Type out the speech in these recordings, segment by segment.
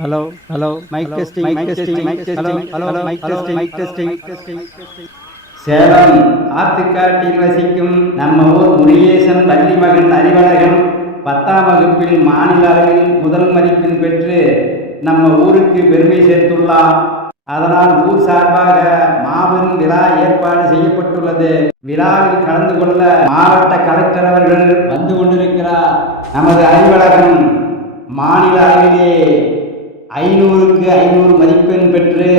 Hello hello mic testing mic testing mic testing hello mic testing mic testing. Salem ஆத்துக்காட்டில் வசிக்கும் நம்ம ஊர் முருகேசன் வள்ளி மகன் அறிவழகன் 10ஆம் வகுப்பில் மாநில அளவில் முதல் மதிப்பெண் பெற்று நம்ம ஊருக்கு பெருமை சேர்த்துள்ளார். அதனால் ஊர் சார்பாக மாபெரும் விழா ஏற்பாடு செய்யப்பட்டுள்ளது. விழாவில் கலந்து கொள்ள மாவட்ட கலெக்டர் அவர்கள் வந்து கொண்டிருக்கிறார். நமது அறிவழகன் மாநில அளவிலே 500க்கு 500 மதிப்பெண் பெற்று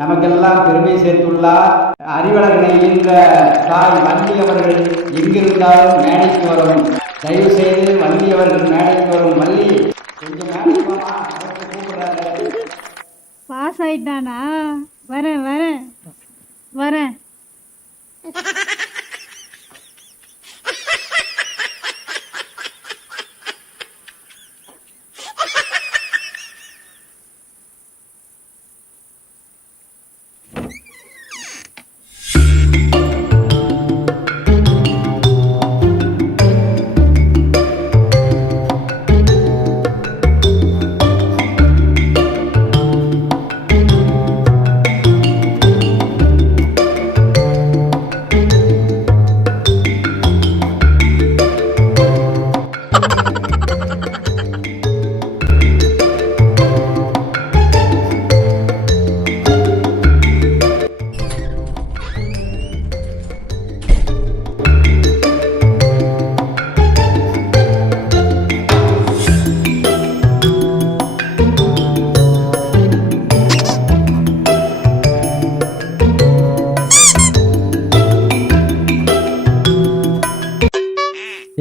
நமக்கெல்லாம் பெருமை சேர்த்துள்ளார். அறிவழகனை ஈன்ற தாய் வள்ளி அவர்கள் எங்கிருந்தாலும் மேடைக்கு வரும். தயவு செய்து வள்ளி அவர்கள் மேடைக்கு வரும். வள்ளி கொஞ்சம் மேடைக்கு வாமா, கூப்பிடுறாரு. பாஸ் ஆயிட்டானா? வரேன் வரேன் வரேன்.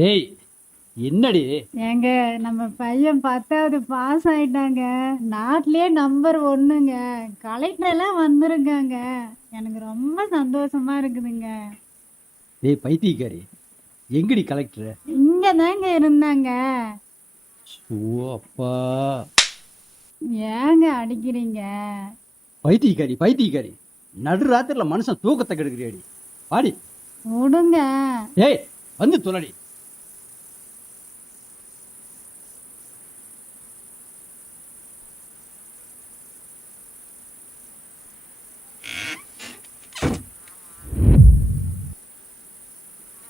ஏய் என்னடி ஏங்க நம்ம பையன் 10வது பாஸ் ஆயிட்டாங்க. நாட்டிலே நம்பர் 1ங்க. கலெக்டர் எல்லாம் வந்திருக்காங்க. எனக்கு ரொம்ப சந்தோஷமா இருக்குதுங்க. ஏய் பைத்தியக்காரி, எங்கடி கலெக்டர்? இங்க தாங்க இருந்தாங்க. ஓ அப்பா, ஏங்க அடிக்கிறீங்க? பைத்தியக்காரி பைத்தியக்காரி, நடுராத்திரில மனுஷன் தூக்கத்தை கெடுக்கிறியாடி. பாடி விடுங்க. ஏய் வந்து தொலடி.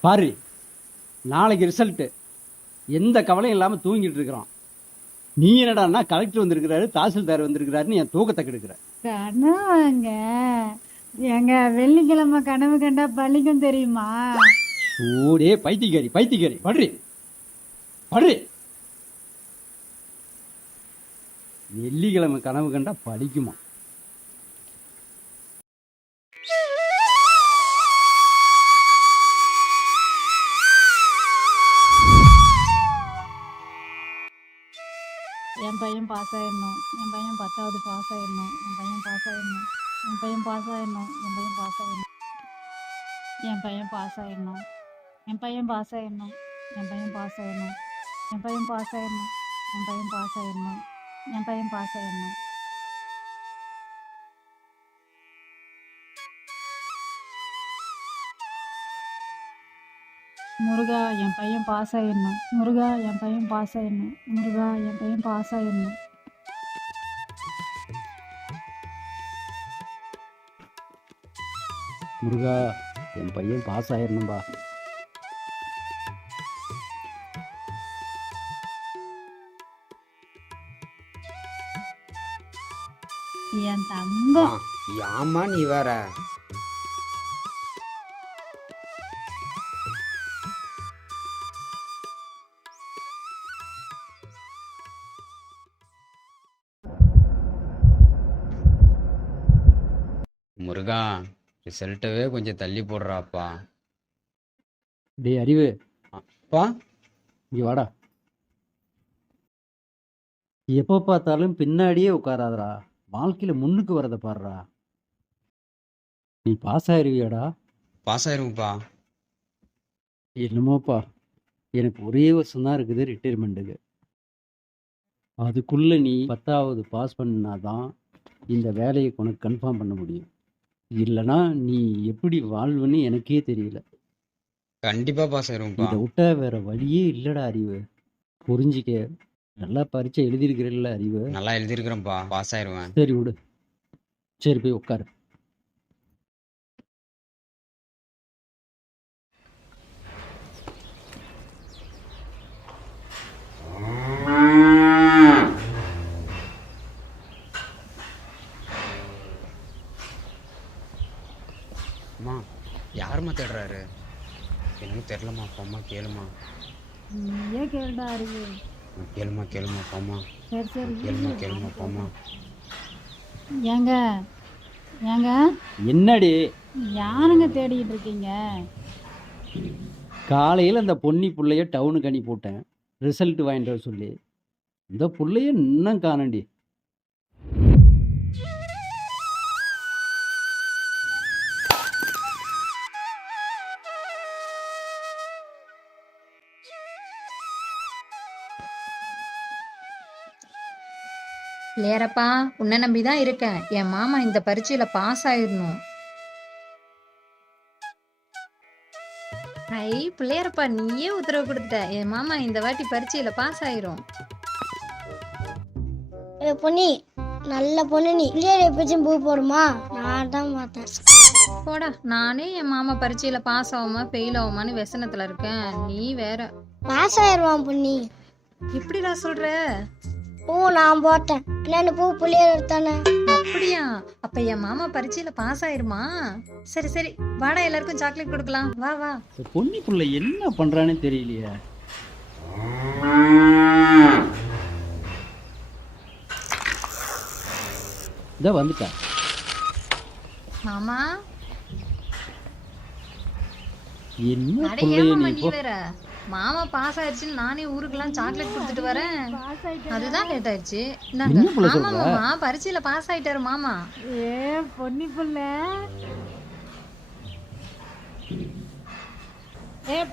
பாரு, நாளைக்கு ரிசல்ட்டு. எந்த கவலையும் இல்லாமல் தூங்கிட்டு இருக்கிறோம். நீ என்னடான்னா கலெக்டர் வந்திருக்கிறாரு, தாசில்தார் வந்திருக்கிறாருன்னு என் தூக்கத்தை கெடுக்கிற. கனவாங்க. ஏங்க வெள்ளிக்கிழமை கனவு கண்டா பள்ளிக்கும் தெரியுமா? ஓடே பைத்தியக்காரி பைத்தியக்காரி, படுறி படுறி. வெள்ளிக்கிழமை கனவு கண்டா படிக்குமா? என் பையன் பாஸ் ஆயிடணும். என் பையன் 10வது பாஸ் ஆயிடணும். என் பையன் பாஸ் ஆயிடணும். என் பையன் பாஸ் ஆயிடணும். என் பையன் பாஸ் ஆயிடணும். என் பையன் பாஸ் ஆயிடணும். என் பையன் பாஸ் ஆயிடணும். என் பையன் பாஸ் ஆயிடணும். என் பையன் பாஸ் ஆயிடணும். என் பையன் பாஸ் ஆயிடணும். என் பையன் பாஸ் ஆயிடணும். முருகா என் பையன் பாஸ் ஆயிடணும். முருகா என் பையன் பாஸ் ஆயிடணும். முருகா என் பையன் பாஸ் ஆயிடணும். முருகா என் பையன் பாஸ் ஆயிடணும்பா. என் தங்கம். யாமா நீ வேற. முருகா ரிசல்ட்டவே கொஞ்சம் தள்ளி போடுறாப்பா. டேய் அறிவு, அப்பா இங்கே வாடா. எப்போ பார்த்தாலும் பின்னாடியே உட்காராதடா, வாழ்க்கையில் முன்னுக்கு வரதை பாடுறா. நீ பாஸ் ஆயிருவியாடா? பாஸ் ஆயிருப்பா. என்னமோப்பா, எனக்கு ஒரே வருஷம்தான் இருக்குது ரிட்டையர்மெண்ட்டுக்கு. அதுக்குள்ளே நீ 10வது பாஸ் பண்ணாதான் இந்த வேலையை உனக்கு கன்ஃபார்ம் பண்ண முடியும். இல்லைனா நீ எப்படி வாழ்வுன்னு எனக்கே தெரியல. கண்டிப்பா பாஸ் ஆயிரும்ப்பா. இதை விட்டா வேற வழியே இல்லடா அறிவு. புரிஞ்சிக்க. நல்லா பரீட்சை எழுதியிருக்கிறல்ல அறிவு. நல்லா எழுதியிருக்கிறேன்ப்பா, பாஸ் ஆயிருவேன். சரி விடு. சரி போய் உட்காரு. அம்மா, யாரும்மா தேடுறாரு? எனக்கு தெரியலம்மா, போம்மா கேளுமா. நீயே கேளுடா அறிவு. கேளுமா கேளுமா போம்மா. சரி சரி கேளுமா கேளுமா போம்மா. ஏங்க ஏங்க என்னடி யாருங்க தேடிக்கிட்டு இருக்கீங்க? காலையில் அந்த பொன்னி புள்ளைய டவுனுக்கு அனுப்பி போட்டேன் ரிசல்ட் வாங்கிட்டு வர சொல்லி. இந்த புள்ளைய இன்னும் காணண்டி. பிள்ளையாரப்பா, உன்னை நம்பிதான் இருக்கேன். என் மாமா இந்த பரீட்சையில பாஸ் ஆயிடணும். ஐ பிள்ளையாரப்பா, நீயே உத்தரவு கொடுத்த. என் மாமா இந்த வாட்டி பரீட்சையில பாஸ் ஆயிரும். பொன்னி நல்ல பொண்ணு, நீ பிள்ளையார் எப்பச்சும் பூ போடுமா? நான் தான் பார்த்தேன். போடா, நானே என் மாமா பரீட்சையில பாஸ் ஆகுமா ஃபெயில் ஆகுமான்னு व्यसனத்துல இருக்கேன். நீ வேற. பாஸ் ஆயிடுவான் பொன்னி. எப்படிடா சொல்ற? பூ நான் போட்டேன். பிள்ளைன்னு பூ பிள்ளையார் எடுத்தானே. அப்படியா? அப்ப என் மாமா பரீட்சையில பாஸ் ஆயிருமா? சரி சரி, வாடா எல்லாருக்கும் சாக்லேட் கொடுக்கலாம். வா வா. இந்த பொன்னி புள்ளை என்ன பண்றானே தெரியலையே. இத வந்துட்டா. மாமா, என்ன அட புள்ளைய ஏன் மாமா நீ நீ போ. வேற? மாமா பாஸ் ஆயிடுச்சுன்னு நானே ஊருக்கெல்லாம் சாக்லேட் கொடுத்துட்டு வரேன். அதுதான் லேட் ஆயிடுச்சு. இந்தாங்க. என்ன புள்ள ஆமா சொல்ற? மாமா, பரீட்சையில பாஸ் ஆயிட்டாரு மாமா. ஏ பொன்னி புள்ள.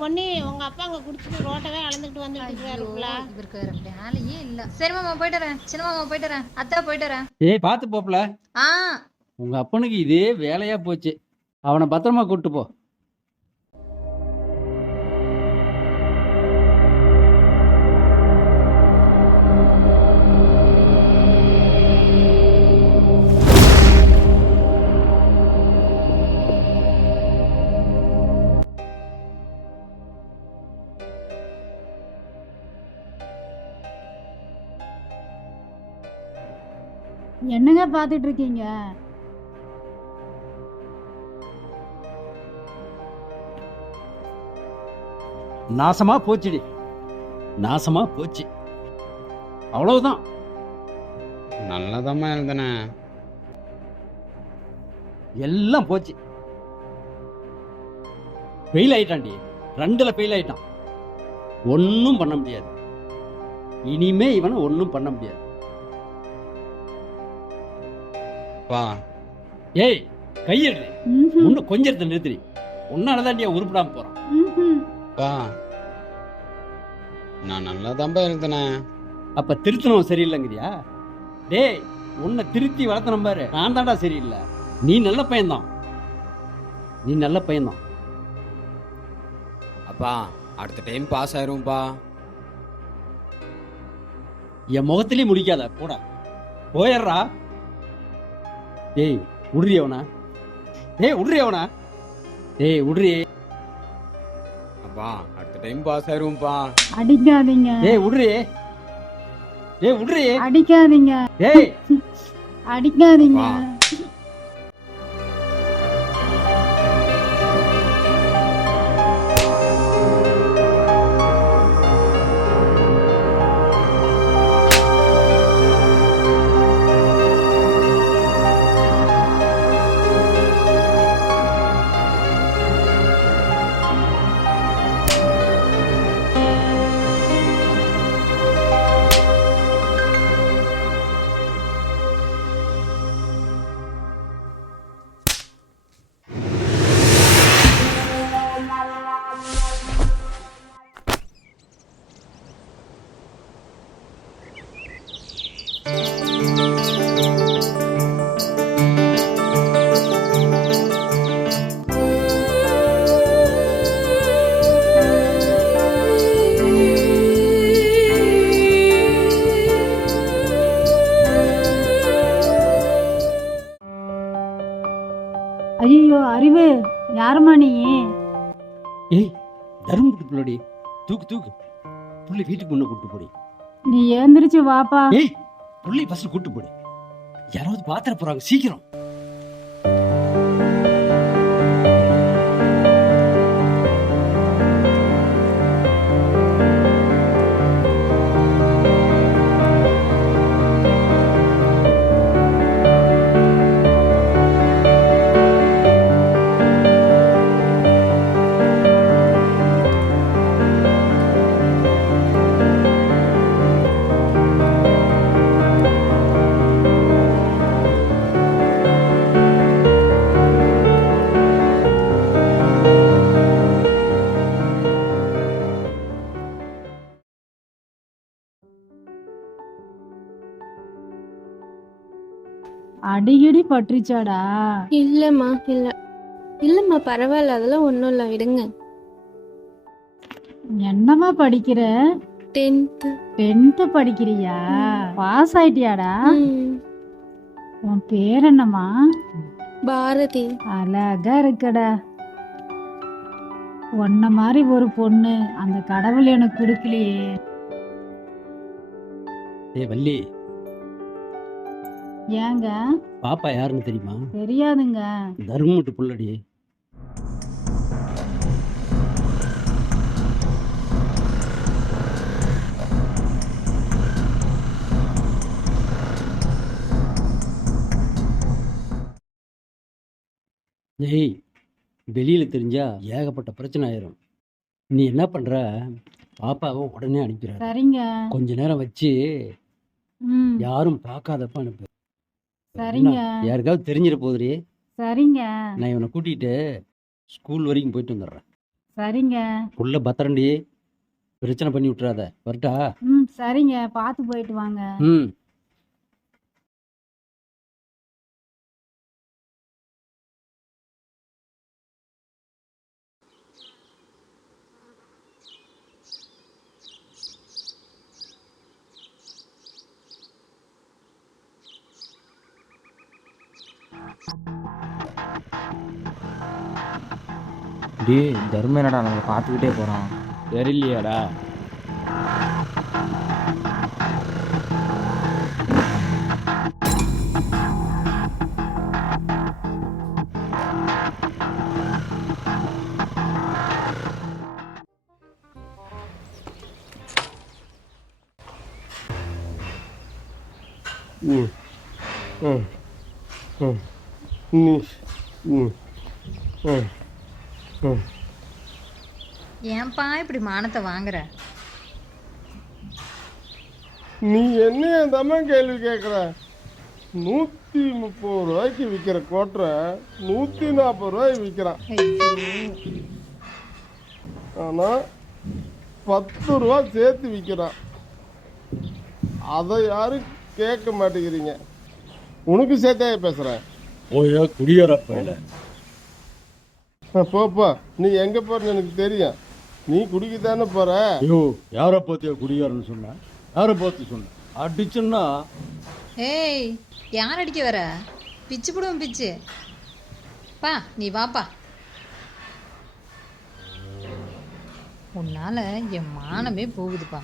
பொன்னி உங்க அப்பா அங்க குடிச்சிட்டு ரோட்டவே அளந்துட்டு வந்துட்டு ஐயோ, இவருக்கு வேற வேலையே இல்ல. சரி மாமா போயிட்டு வரேன். சின்ன மாமா போயிட்டு வரேன். அத்தா போயிட்டு வரேன். ஏய் பார்த்து போப்ல. ஆ உங்க அப்பனுக்கு இதே வேலையா போச்சு. அவனை பத்திரமா கூட்டு போ. என்னங்க பார்த்துட்டு இருக்கீங்க? நாசமா போச்சுடி. நாசமா போச்சு. அவ்வளவுதான். நல்லதாம்மா எழுதுனேன். எல்லாம் போச்சு. ஃபெயில் ஆயிட்டான்டி. 2ல ஃபெயில் ஆயிட்டான். ஒன்னும் பண்ண முடியாது. இனிமே இவனை ஒன்னும் பண்ண முடியாது. பா, ஏய் கையெடு. ம்ஹும். இன்னும் கொஞ்சத்தை நிறுத்தி. உன்னாலதாண்டியா உருப்படாம போறான். ம்ஹும். பா, நான் நல்லதாம்பா எழுதுனேன். அப்ப திருத்தணும் சரியில்லைங்கிறியா? டேய் உன்னை திருத்தி வளர்த்தன பாரு. நான் தான்டா சரியில்லை. நீ நல்ல பையன்தான். நீ நல்ல பையன்தான். அப்பா, அடுத்த டைம் பாஸ் ஆயிரும்ப்பா. என் முகத்திலேயே முடிக்காத. போடா போயிடுறா. டேய் உடுறி அவனா. டேய் உடுறி அவனா. டேய் உடுறி. அப்பா, அடுத்த டைம் பாஸ் ஆயிரும்ப்பா. அடிக்காதீங்க. டேய் உடுறி. டேய் உடுறி. அடிக்காதீங்க. டேய் அடிக்காதீங்க. வா. யாரும்மா நீ? ஏய் தர்மபுரி புள்ளடி, தூக்கு தூக்கு, புள்ளி வீட்டுக்கு முன்ன கூட்டு போடி. நீ எழுந்திருச்சு வாப்பா. ஏய் புள்ளி ஃபர்ஸ்ட் கூட்டு போடி, யாராவது பாத்திர போறாங்க, சீக்கிரம். அடிக்கடி பட்டுருச்சாடா? இல்லம்மா இல்லம்மா பரவாயில்ல, அதெல்லாம் ஒன்றும் இல்லை, விடுங்க. என்னம்மா படிக்கிற? 10th. 10th படிக்கிறியா? பாஸ் ஆயிட்டியாடா? உன் பேர் என்னம்மா? பாரதி. அழகா இருக்கடா. உன்ன மாதிரி ஒரு பொண்ணு அந்த கடவுள் எனக்கு கொடுக்கலையே. ஏய் வள்ளி, ஏங்க? பாப்பா யாருன்னு தெரியுமா? தெரியாதுங்க. தர்மபுரி புள்ளடி. ஏய் வெளியில தெரிஞ்சா ஏகப்பட்ட பிரச்சனை ஆயிரும். நீ என்ன பண்ற, பாப்பாவை உடனே அனுப்பிடுற. சரிங்க. கொஞ்ச நேரம் வச்சு ம். யாரும் பார்க்காதப்ப அனுப்பு. சரிங்க. என்ன, யாருக்காவது தெரிஞ்சிட போகுதுடி. சரிங்க. நான் இவனை கூட்டிகிட்டு ஸ்கூல் வரைக்கும் போயிட்டு வந்துடுறேன். சரிங்க. உள்ள பத்திரண்டி, பிரச்சனை பண்ணி விட்டுறாத. வரட்டா? ம். சரிங்க, பார்த்து போயிட்டு வாங்க. ம். டேய் தர்மம் என்னடா நம்மளை பார்த்துக்கிட்டே போகிறான். தெரியலையாடா? ஏன்பா இப்படி மானத்தை வாங்குற? நீ என்னைய தம்மா கேள்வி கேட்குற? 130 ரூபாய்க்கு விற்கிற கோட்டரை 140 ரூபாய்க்கு விற்கிறான். ஆனால் 10 ரூபா சேர்த்து விற்கிறான். அதை யாரும் கேட்க மாட்டேங்கிறீங்க. உனக்கு சேர்த்தே பேசுகிறேன். ஓயோ குடியரப்பையில. போப்பா, நீ எங்கே போறன்னு எனக்கு தெரியும். நீ குடிக்கத்தானே போற. ஐயோ யாரை பார்த்தியா குடியாரன்னு சொன்ன? யாரை பார்த்து சொன்ன? அடிச்சுன்னா ஏய், யார் அடிக்க வர? பிச்சு போடுவோம் பிச்சு. பா நீ வாப்பா. உன்னால என் மானமே போகுதுப்பா.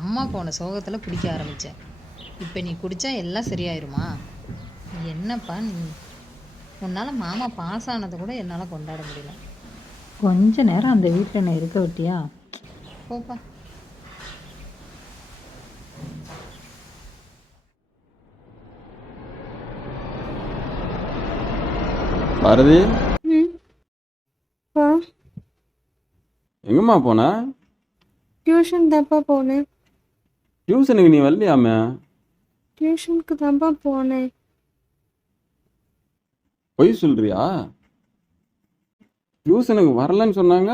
அம்மா போன சோகத்தில் குடிக்க ஆரம்பித்தேன். இப்போ நீ குடித்தா எல்லாம் சரியாயிருமா? என்னப்பா நீ? உன்னால் மாமா பாஸ் ஆனதை கூட என்னால் கொண்டாட முடியல. கொஞ்ச நேரம் அந்த வீட்டில் என்னை இருக்க விட்டியா? போப்பா. பாரதி, பா எங்கம்மா போன? டியூஷன் தான்ப்பா போனேன். டியூஷனுக்கு நீ வரலையாமே? டியூஷனுக்கு தான்ப்பா போனேன். பொய் சொல்றியா? டியூஷனுக்கு வரலன்னு சொன்னாங்க.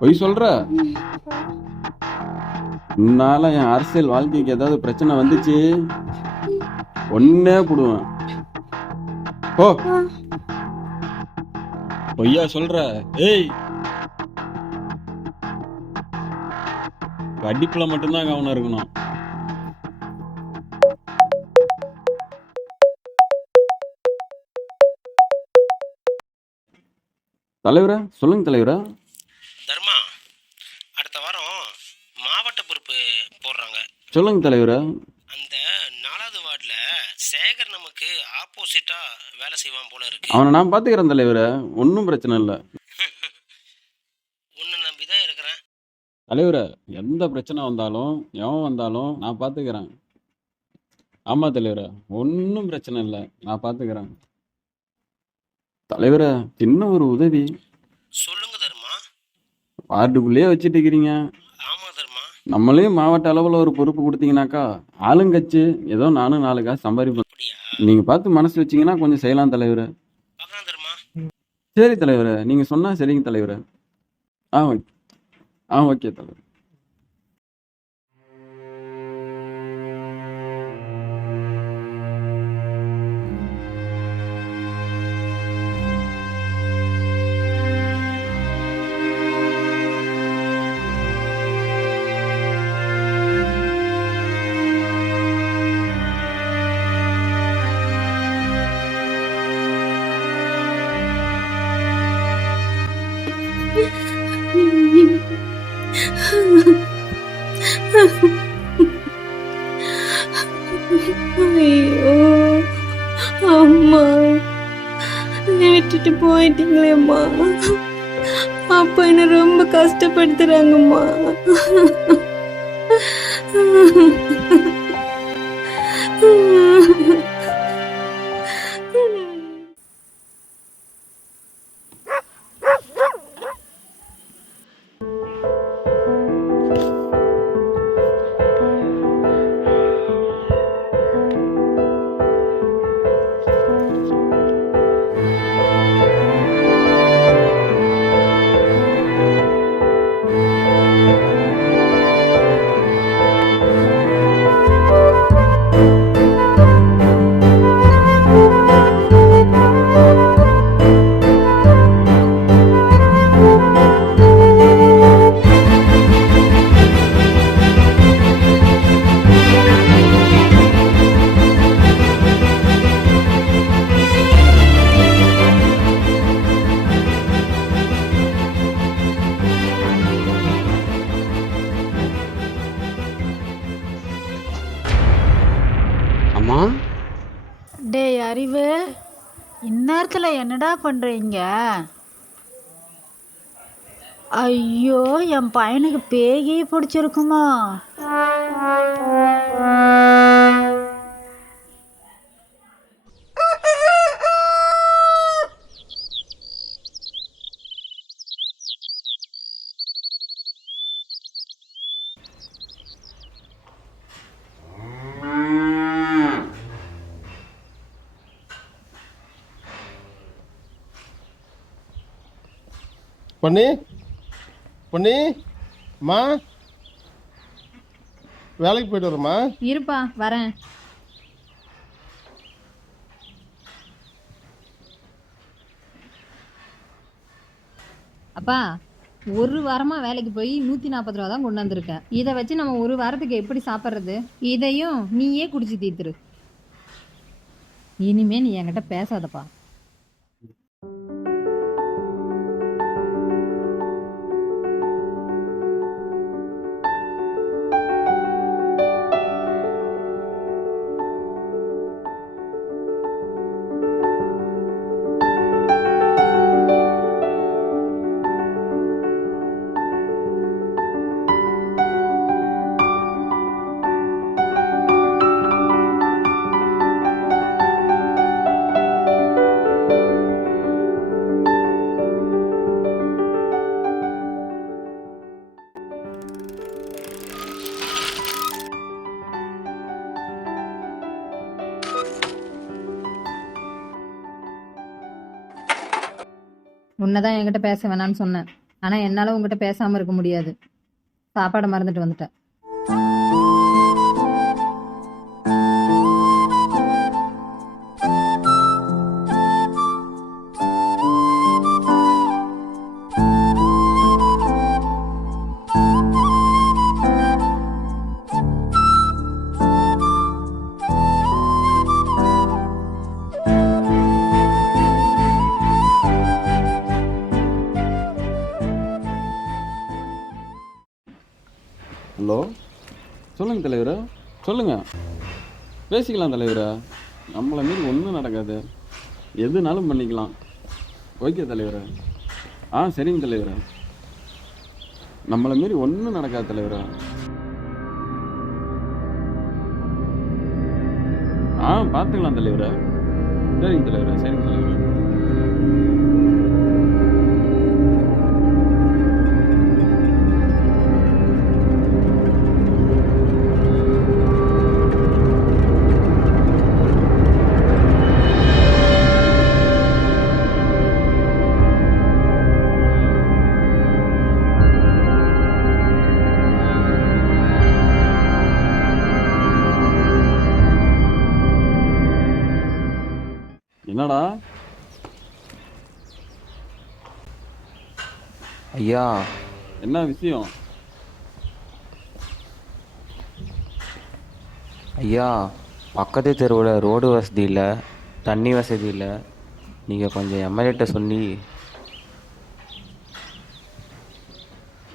பொய் சொல்ற? உன்னால என் அரசியல் வாழ்க்கைக்கு ஏதாவது பிரச்சனை வந்துச்சு, ஒன்னே போடுவேன். ஓ பொய்யா சொல்ற? ஏய், படிப்புல மட்டும்தான் கவனம் இருக்கணும். தலைவரா சொல்லுங்க தலைவரா. தர்மா, அடுத்த வாரம் மாவட்ட பொறுப்பு போடுறாங்க. சொல்லுங்க தலைவரா. அந்த 4வது வார்டில் சேகர் நமக்கு ஆப்போசிட்டா வேலை செய்வான் போல இருக்கு. அவனை நான் பார்த்துக்கிறேன் தலைவரா, ஒன்றும் பிரச்சனை இல்லை. உன்னை நம்பி தான் இருக்கிறேன். தலைவரா, எந்த பிரச்சனை வந்தாலும் எவன் வந்தாலும் நான் பார்த்துக்கிறேன். ஆமாம் தலைவரா, ஒன்றும் பிரச்சனை இல்லை, நான் பார்த்துக்கிறேன். தலைவரா, சின்ன ஒரு உதவி. சொல்லுங்க தர்மா. வார்டுக்குள்ளேயே வச்சுட்டு இருக்கிறீங்க. ஆமா தர்மா. நம்மளே மாவட்ட அளவில் ஒரு பொறுப்பு கொடுத்தீங்கன்னாக்கா ஆளுங்கட்சி ஏதோ நானும் 4 காசு சம்பாதிப்பேன். அப்படியா? நீங்கள் பார்த்து மனசு வச்சிங்கன்னா கொஞ்சம் செய்யலாம் தலைவரே. பார்க்கலாம் தர்மா. சரி தலைவரே, நீங்கள் சொன்னால் சரிங்க தலைவரே. ஓகே. ஓகே தலைவர். ஐயோ அம்மா, என்னை விட்டுட்டு போயிட்டீங்களேம்மா. அப்பா என்ன ரொம்ப கஷ்டப்படுத்துறாங்கம்மா. அம்மா, டேய் அறிவு, இந்நேரத்தில் என்னடா பண்ணுறீங்க? ஐயோ, என் பையனுக்கு பேயே பிடிச்சிருக்குமா? பொன்னி, பொன்னி, அம்மா, வேலைக்கு போயிட்டு வரமா? இருப்பா, வரேன். அப்பா, ஒரு வாரமாக வேலைக்கு போய் 140 ரூபா தான் கொண்டு வந்திருக்கேன். இதை வச்சு நம்ம ஒரு வாரத்துக்கு எப்படி சாப்பிட்றது? இதையும் நீயே குடிச்சு தீத்துரு. இனிமே நீ என்கிட்ட பேசாதப்பா. உன்னதான் என்கிட்ட பேச வேணான்னு சொன்னேன். ஆனால் என்னால் உங்ககிட்ட பேசாமல் இருக்க முடியாது. சாப்பாடை மறந்துட்டு வந்துட்டேன். சொல்லுங்க தலைவரா, சொல்லுங்க, பேசிக்கலாம் தலைவரா. நம்மளை மீறி ஒன்றும் நடக்காது, எதுனாலும் பண்ணிக்கலாம். ஓகே தலைவரா. சரிங்க தலைவரா. நம்மளை மீறி ஒன்றும் நடக்காது தலைவரா. பார்த்துக்கலாம் தலைவரா. சரிங்க தலைவரா, சரிங்க தலைவரா. என்னடா ஐயா, என்ன விஷயம்? ஐயா, பக்கத்து தெருவில் ரோடு வசதி இல்லை, தண்ணி வசதி இல்லை. நீங்கள் கொஞ்சம் எம்எல்ஏட்ட சொல்லி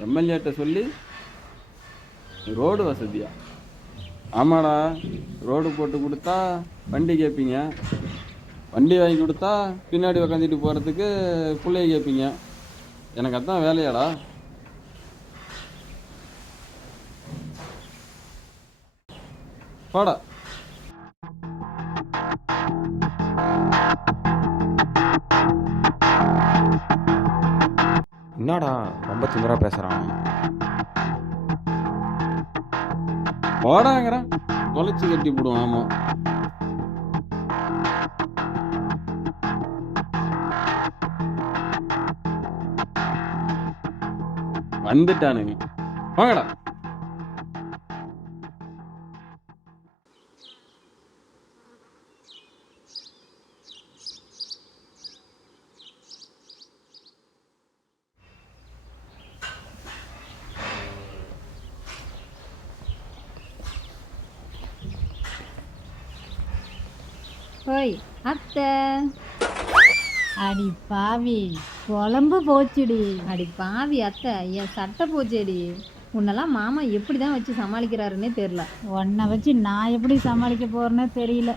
எம்எல்ஏட்ட சொல்லி ரோடு வசதியா? ஆமாடா, ரோடு போட்டு கொடுத்தா வண்டி கேட்பீங்க, வண்டி வாங்கி கொடுத்தா பின்னாடி உக்காந்துட்டு போகிறதுக்கு பிள்ளைய கேட்பீங்க. எனக்கு அதான் வேலையாடா? போடா. என்னடா ரொம்ப திமிரா பேசுகிறான்? போடாங்கிறேன், தொலைச்சி கட்டி போடுவோம். ஆமாம், வந்துட்டானுங்க, வாங்கடா. ஓய் அத்தை. அடி பாவி, குழம்பு போச்சுடி. அடி பாவி அத்தை, என் சட்டை போச்சேடி. உன்னெல்லாம் மாமா எப்படி தான் வச்சு சமாளிக்கிறாருன்னே தெரில. உன்னை வச்சு நான் எப்படி சமாளிக்க போறேன்னு தெரியல.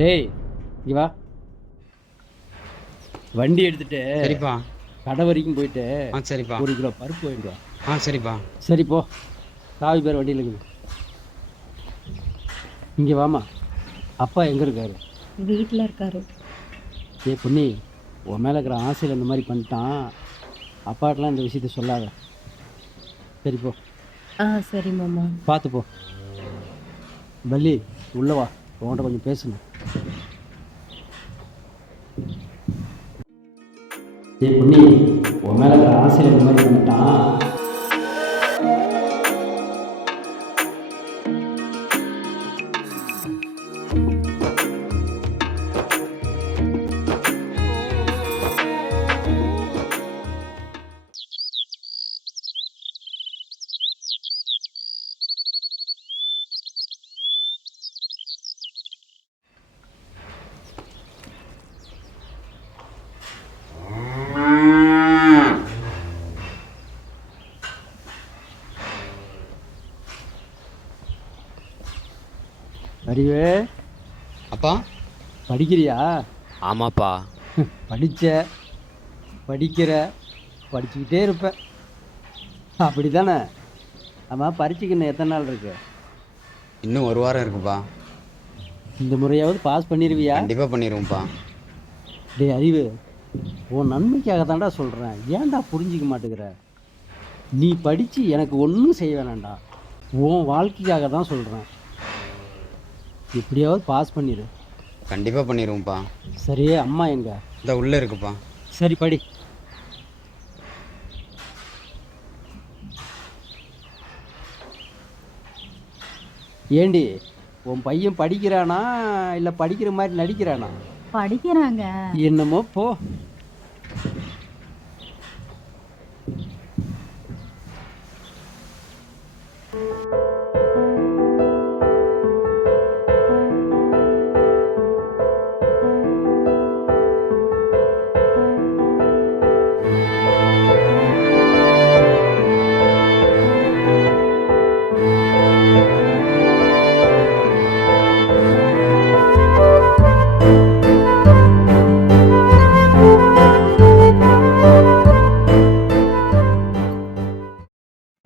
டேய் இங்க வா. வண்டி எடுத்துட்டு சரிப்பா. கடை வரைக்கும் போயிட்டு சரிப்பா. 1 கிலோ பருப்பு வாங்கிட்டு வா. சரிப்பா. சரி போ, சாவி பேர் வண்டியில் இருக்குது. இங்கே வாமா. அப்பா எங்கே இருக்காரு? வீட்டில் இருக்காரு. பொன்னி, உன் மேலே இருக்கிற ஆசையில் இந்த மாதிரி பண்ணிட்டான். அப்பாட்டெலாம் இந்த விஷயத்த சொல்லாத. சரி போ. சரி மாமா. பார்த்து போ. பல்லி உள்ள வா, உன்கிட்ட கொஞ்சம் பேசணும். பொன்னி, உன் மேலே இருக்கிற ஆசையில் இந்த மாதிரி பண்ணிட்டான். அறிவே, அப்பா. படிக்கிறியா? ஆமாப்பா. படிக்கிற படிச்சுக்கிட்டே இருப்ப, அப்படி தானே? ஆமாம், பரீட்சைக்கு இன்னும் எத்தனை நாள் இருக்கு? இன்னும் 1 வாரம் இருக்குப்பா. இந்த முறையாவது பாஸ் பண்ணிடுவியா? கண்டிப்பாக பண்ணிடுவோம்ப்பா. டேய் அறிவு, உன் நன்மைக்காக தான்டா சொல்கிறேன், ஏன்டா புரிஞ்சிக்க மாட்டேங்கிற? நீ படித்து எனக்கு ஒன்றும் செய்ய வேணாம்டா, உன் வாழ்க்கைக்காக தான் சொல்கிறேன். எப்படியாவது பாஸ் பண்ணிடு. கண்டிப்பாக பண்ணிடுவோம்ப்பா. சரி, அம்மா எங்க? இந்த உள்ளே இருக்குப்பா. சரி, படி. ஏண்டி, உன் பையன் படிக்கிறானா இல்லை படிக்கிற மாதிரி நடிக்கிறானா? படிக்கிறாங்க. என்னமோ போ.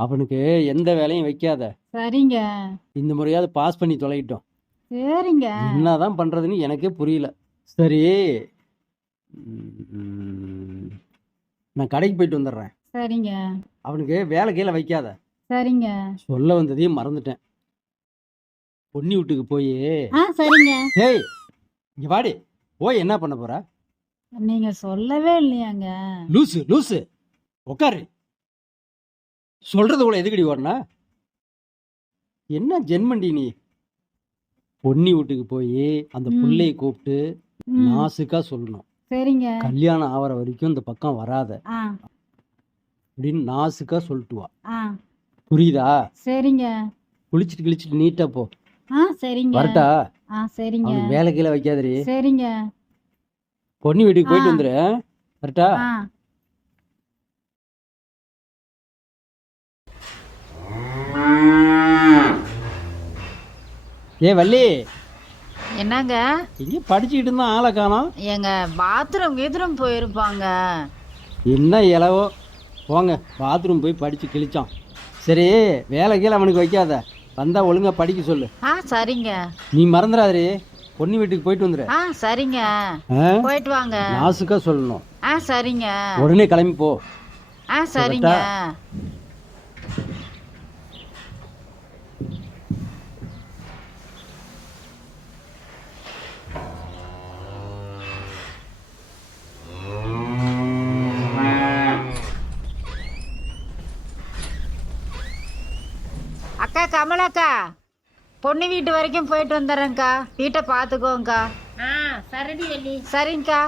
அவனுக்கு எந்த வேலையும் வைக்காத. சரிங்க. இந்த முறையாவது பாஸ் பண்ணி தொலைகிட்டோம். சரிங்க. என்னதான் பண்றதுன்னு எனக்கே புரியல. சரி, நான் கடைக்கு போயிட்டு வந்துடுறேன். சரிங்க. அவனுக்கு வேலை கீழே வைக்காத. சரிங்க. சொல்ல வந்ததையும் மறந்துட்டேன். பொன்னி வீட்டுக்கு போய், சரிங்க. ஏய் இங்க வாடி, போய் என்ன பண்ண போற? நீங்க சொல்லவே இல்லையாங்க. லூசு லூசு, உட்காரு. சொல்றது கூட எதுக்கடி வரனா? என்ன ஜென்மண்டி நீ? பொன்னி வீட்டுக்கு போய் அந்த புள்ளையை கூப்பிட்டு நாசுக்கா சொல்லணும். சரிங்க. கல்யாணம் ஆவற வரைக்கும் இந்த பக்கம் வராத அப்படின்னு நாசுக்கா சொல்லிட்டு வா. புரியுதா? சரிங்க. குளிச்சுட்டு கிழிச்சிட்டு நீட்டா போ. சரிங்க. வரட்டா? சரிங்க. அவனுக்கு வேலை கீழே வைக்காதரி. சரிங்க. பொன்னி வீட்டுக்கு போயிட்டு வந்துரு. வரட்டா? ஏ வள்ளி, என்னங்க? இங்கே படிச்சுக்கிட்டு இருந்தா ஆளை காணோம். எங்க பாத்ரூம் போயிருப்பாங்க. என்ன இலவோ, போங்க பாத்ரூம் போய் படிச்சு கிழிச்சான். சரி, வேலை கீழே அவனுக்கு வைக்காத, வந்தா ஒழுங்கா படிக்க சொல்லு. சரிங்க. நீ மறந்துடாதே, பொன்னி வீட்டுக்கு போயிட்டு வந்துரு. சரிங்க. போயிட்டு வாங்க. நாசுக்கா சொல்லணும். சரிங்க. உடனே கிளம்பி போ. சரிங்க. அக்கா, கமலாக்கா, பொண்ணு வீட்டு வரைக்கும் போயிட்டு வந்துடுறேங்க்கா. வீட்டை பார்த்துக்கோங்கக்கா. சரிடி வெள்ளி. சரிங்கக்கா.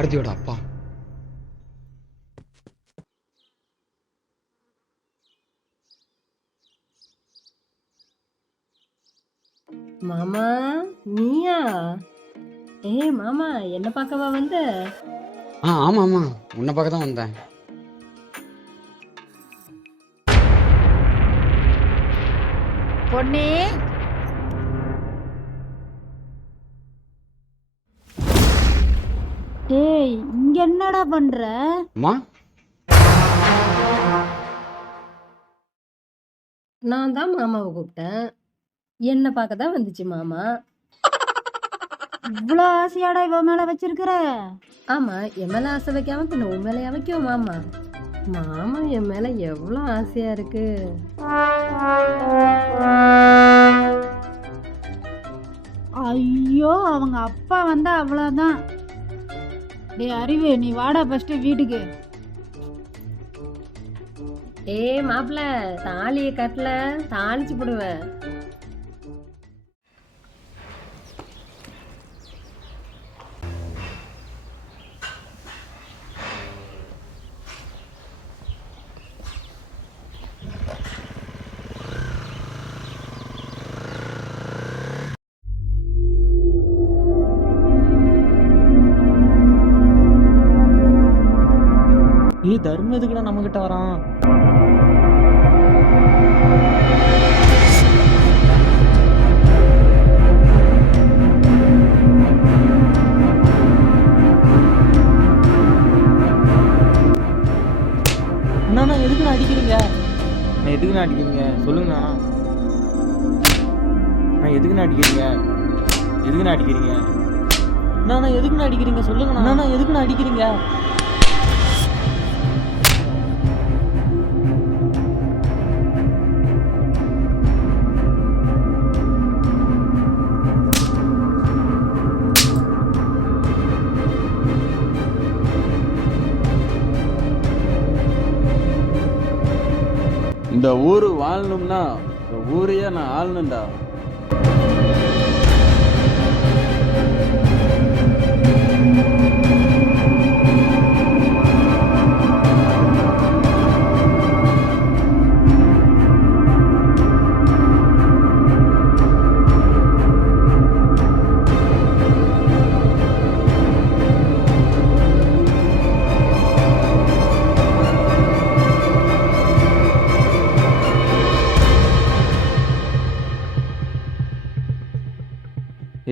பாரதியோட அப்பா. மாமா நீயா? ஏய் மாமா, என்ன பார்க்கவா வந்த? ஆமாம் ஆமாம், உன்னை பார்க்க தான் வந்தேன். பொண்ணே, டேய் இங்க என்னடா பண்ற? அம்மா நான் தான் மாமாவை கூப்பிட்டேன். என்ன பார்க்க தான் வந்துச்சு மாமா. இவ்வளோ ஆசையாடா இவ மேல வச்சிருக்கிற? ஆமா, என் மேல ஆசை வைக்காம பின்ன உன் மேல வைக்கும் மாமா. மாமா என் மேல எவ்வளோ ஆசையா இருக்கு. ஐயோ, அவங்க அப்பா வந்தா அவ்வளோதான். டேய் அறிவு, நீ வாடா ஃபர்ஸ்ட் வீட்டுக்கு. ஏய் மாப்பிள்ள, தாலியை கட்டல தாளிச்சு போடுவேன். தர்மம் எதுக்குடா நம்ம கிட்ட வரான்? அண்ணா எதுக்குண்ணா அடிக்கிறீங்க? எதுக்குண்ணா அடிக்கிறீங்க சொல்லுங்கண்ணா. எதுக்குண்ணா அடிக்கிறீங்க? எதுக்குண்ணா அடிக்கிறீங்க? அண்ணா எதுக்குண்ணா அடிக்கிறீங்க சொல்லுங்கண்ணா. அண்ணா எதுக்குண்ணா அடிக்கிறீங்க? இந்த ஊர் வாழணும்னா இந்த ஊரையே நான் ஆளணும்டா.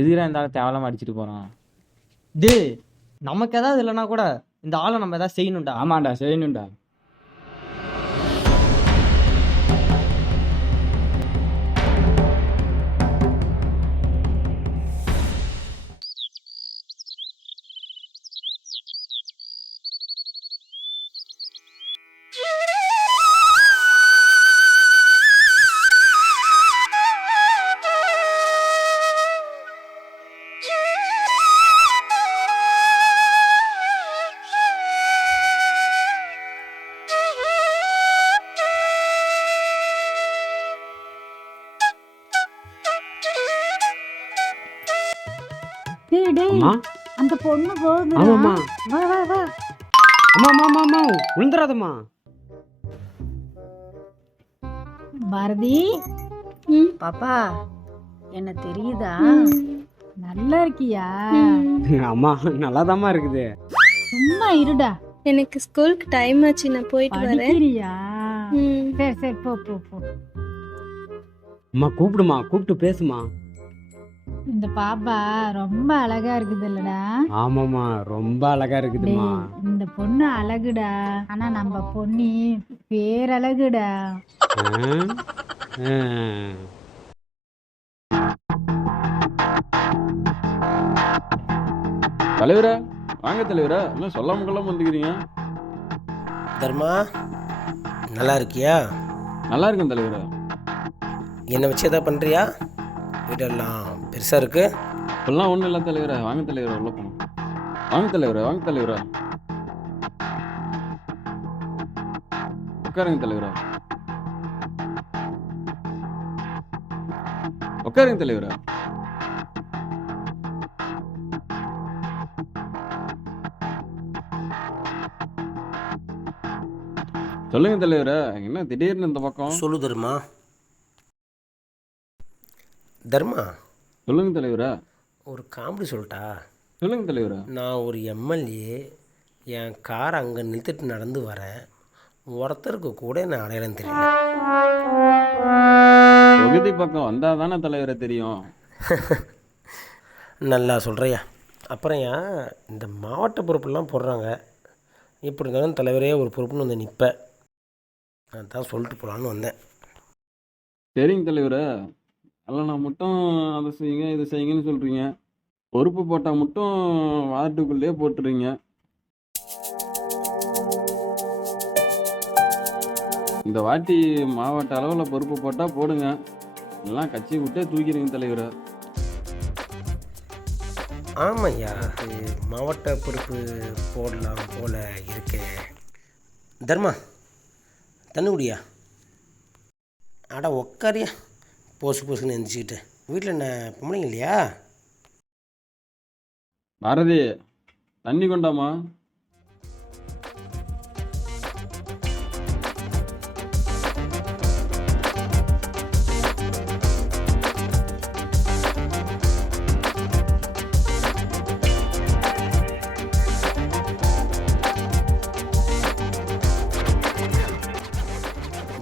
எதுக்குடா இந்த ஆளை தேவலாம அடிச்சுட்டு போறான்? டேய், நமக்கு ஏதாவது இல்லைன்னா கூட இந்த ஆளை நம்ம ஏதாவது செய்யணும்டா. ஆமாண்டா, செய்யணும்டா. டேய் டேய், அம்மா அந்த பொண்ணு போகுதுடா. ஆமாம்மா. வா வா வா. அம்மா அம்மா அம்மா அம்மா விழுந்துடாதம்மா. பாரதி, பாப்பா என்ன தெரியுதா? நல்லா இருக்கியா? அம்மா நல்லாதாம்மா இருக்குது. சும்மா இருடா. எனக்கு ஸ்கூலுக்கு டைம் ஆச்சு, நான் போயிட்டு வரேன். படிக்கிறியா? சரி சரி, போ போ போ. அம்மா கூப்பிடுமா, கூப்பிட்டு பேசுமா. இந்த பாப்பா ரொம்ப அழகா இருக்குது இல்லடா? ஆமாம்மா, ரொம்ப அழகா இருக்குதுமா. டேய், இந்த பொண்ணு அழகுடா. ஆனா நம்ம பொண்ணு பேரழகுடா. தலைவரா வாங்க தலைவரா, என்ன சொல்லாம கொள்ளாம வந்துக்கிறீங்க? தர்மா, நல்லா இருக்கியா? நல்லா இருக்கேன் தலைவரா. என்னை வச்சு எதாவது பண்ணுறியா? வீடெல்லாம் பெருசாக இருக்கு. இப்பெல்லாம் ஒன்றும் இல்லை தலைவரா. வாங்க தலைவரா, உள்ள போனோம். வாங்க தலைவரா, வாங்க தலைவரா, உட்காருங்க தலைவரா, உட்காருங்க தலைவரா. சொல்லுங்க தலைவரே, என்ன திடீர்னு இந்த பக்கம்? சொல்லு தர்மா. தர்மா, சொல்லுங்க தலைவரே. ஒரு காமெடி சொல்லிட்டா? சொல்லுங்க தலைவரே. நான் ஒரு எம்எல்ஏ, என் காரை அங்கே நிறுத்திட்டு நடந்து வரேன். ஒருத்தருக்கு கூட என்ன அடையாளம் தெரியல. தொகுதி பக்கம் வந்தால் தானே தலைவரை தெரியும். நல்லா சொல்கிறியா? அப்புறம் ஏன் இந்த மாவட்ட பொறுப்புலாம் போடுறாங்க? இப்படி இருந்தாலும் தலைவரே ஒரு பொறுப்புன்னு வந்து நிற்பேன். அதான் சொல்லிட்டு போகலான்னு வந்தேன். சரிங்க தலைவரே. அல்ல நான் மட்டும் அதை செய்யுங்க இதை செய்யுங்கன்னு சொல்கிறீங்க. பொறுப்பு போட்டால் மட்டும் வார்டுக்குள்ளேயே போட்டுறீங்க. இந்த வாட்டி மாவட்ட அளவில் பொறுப்பு போட்டால் போடுங்க, எல்லாம் கட்சி விட்டே தூக்கிறீங்க தலைவரை. ஆமாய்யா, மாவட்ட பொறுப்பு போடலாம் போல இருக்கு. தர்மா, தண்ணி குடியா? அட உக்காரியா, போசுன்னு எழுந்திரிச்சிக்கிட்டு. வீட்டில் என்ன பொம்பளைங்க இல்லையா? பாரதி, தண்ணி கொண்டாமா?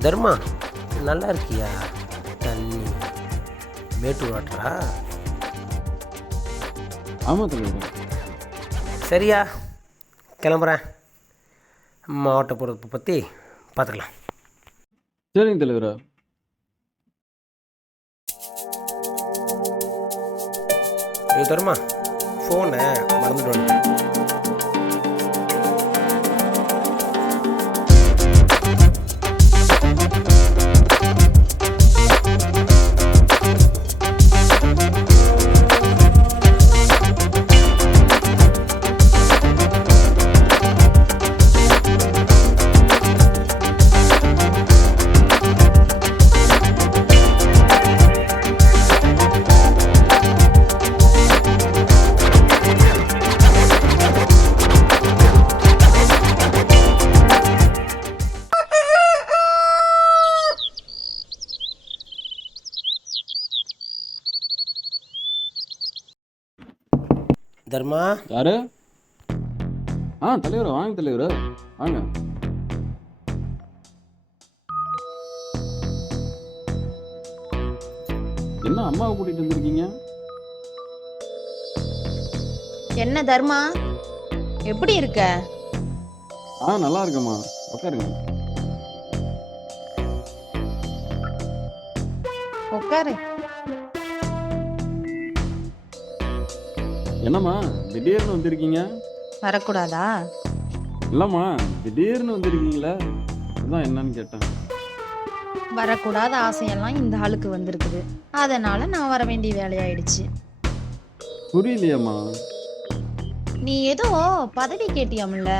தர்மா, நல்லா இருக்கியா? தண்ணி மேட்டூர் வாட்டரா? ஆமாம் தலைவர். சரியா, கிளம்புறேன். மாவட்ட பொறுப்பை பற்றி பார்த்துக்கலாம். சரிங்க தலைவரா. தர்மா, ஃபோனை மறந்துட்டு வந்துட்டேன். தர்மா, யாரு? தலைவர் வாங்க தலைவர் வாங்க. என்ன அம்மாவை கூட்டிட்டு வந்திருக்கீங்க? என்ன தர்மா, எப்படி இருக்க? நல்லா இருக்கம்மா, உட்காருங்க. உட்காரு. என்னம்மா திடீர்னு வந்திருக்கீங்க? வரக்கூடாதா? இல்லம்மா, திடீர்னு வந்திருக்கீங்களா, அதான் என்னன்னு கேட்டேன். வரக்கூடாத ஆசையெல்லாம் இந்த ஆளுக்கு வந்திருக்குது, அதனால நான் வர வேண்டிய வேலையாயிடுச்சு. புரியலையம்மா. நீ ஏதோ பதவி கேட்டியாம்ல,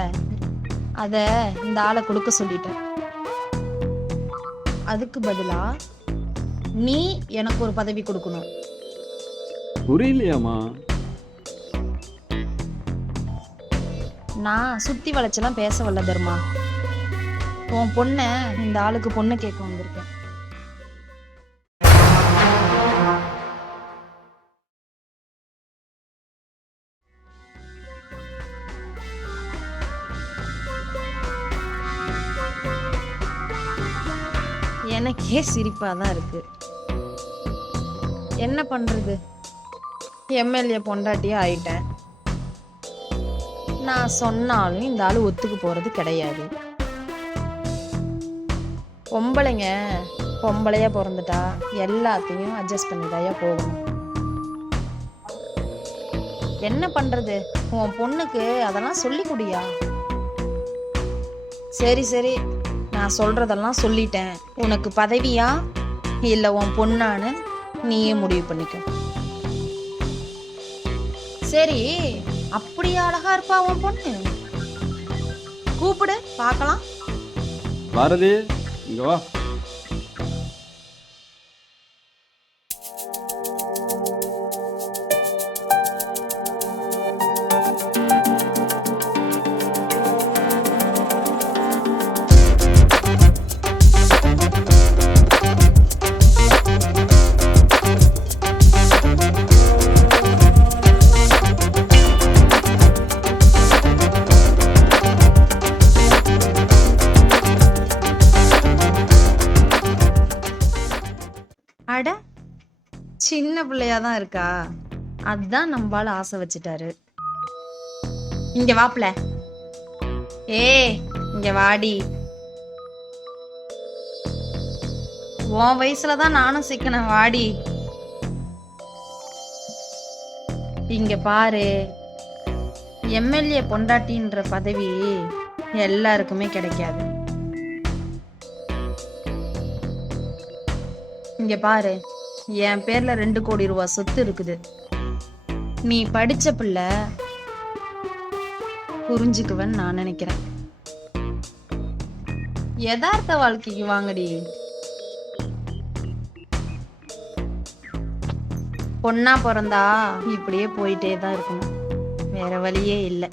அத இந்த ஆளை கொடுக்க சொல்லிட்டேன். அதுக்கு பதிலா நீ எனக்கு ஒரு பதவி கொடுக்கணும். புரியலையாம்மா. நான் சுத்தி வளைச்செல்லாம் பேச வரல தர்மா. உன் பொண்ண இந்த ஆளுக்கு பொண்ணு கேட்க வந்திருக்கேன். எனக்கே சிரிப்பா தான் இருக்கு. என்ன பண்றது, எம்எல்ஏ பொண்டாட்டியே ஆயிட்டேன். நான் சொன்னாலும் இந்த ஆளு ஒத்துக்கு போறது கிடையாது. பொம்பளைங்க பொம்பளையா பிறந்துட்டா எல்லாத்தையும் அட்ஜஸ்ட் பண்ணிதாயா போகணும். என்ன பண்றது, உன் பொண்ணுக்கு அதெல்லாம் சொல்லி குடியா. சரி சரி, நான் சொல்றதெல்லாம் சொல்லிட்டேன். உனக்கு பதவியா இல்ல உன் பொண்ணான்னு நீயே முடிவு பண்ணிக்க. சரி, அப்படி அழகா இருப்பா உன் பொண்ணு? கூப்பிடு பார்க்கலாம். பாரதி, இங்க வா. சின்ன பிள்ளையா தான் இருக்கா, அதுதான் நம்பால ஆசை வச்சுட்டாரு. இங்க வாப்ல, இங்க வாடி. உன் வயசுலதான் நானும் சிக்கனேன், வாடி. இங்க பாரு, எம்எல்ஏ பொண்டாட்டின்ற பதவி எல்லாருக்குமே கிடைக்காது. இங்க பாரு, என் பேர்ல 2 கோடி ரூபாய் சொத்து இருக்குது. நீ படிச்ச பிள்ளை, புரிஞ்சுக்குவன்னு நான் நினைக்கிறேன். யதார்த்த வாழ்க்கைக்கு வாங்கடி. பொண்ணா பிறந்தா இப்படியே போயிட்டே தான் இருக்கணும், வேற வழியே இல்லை.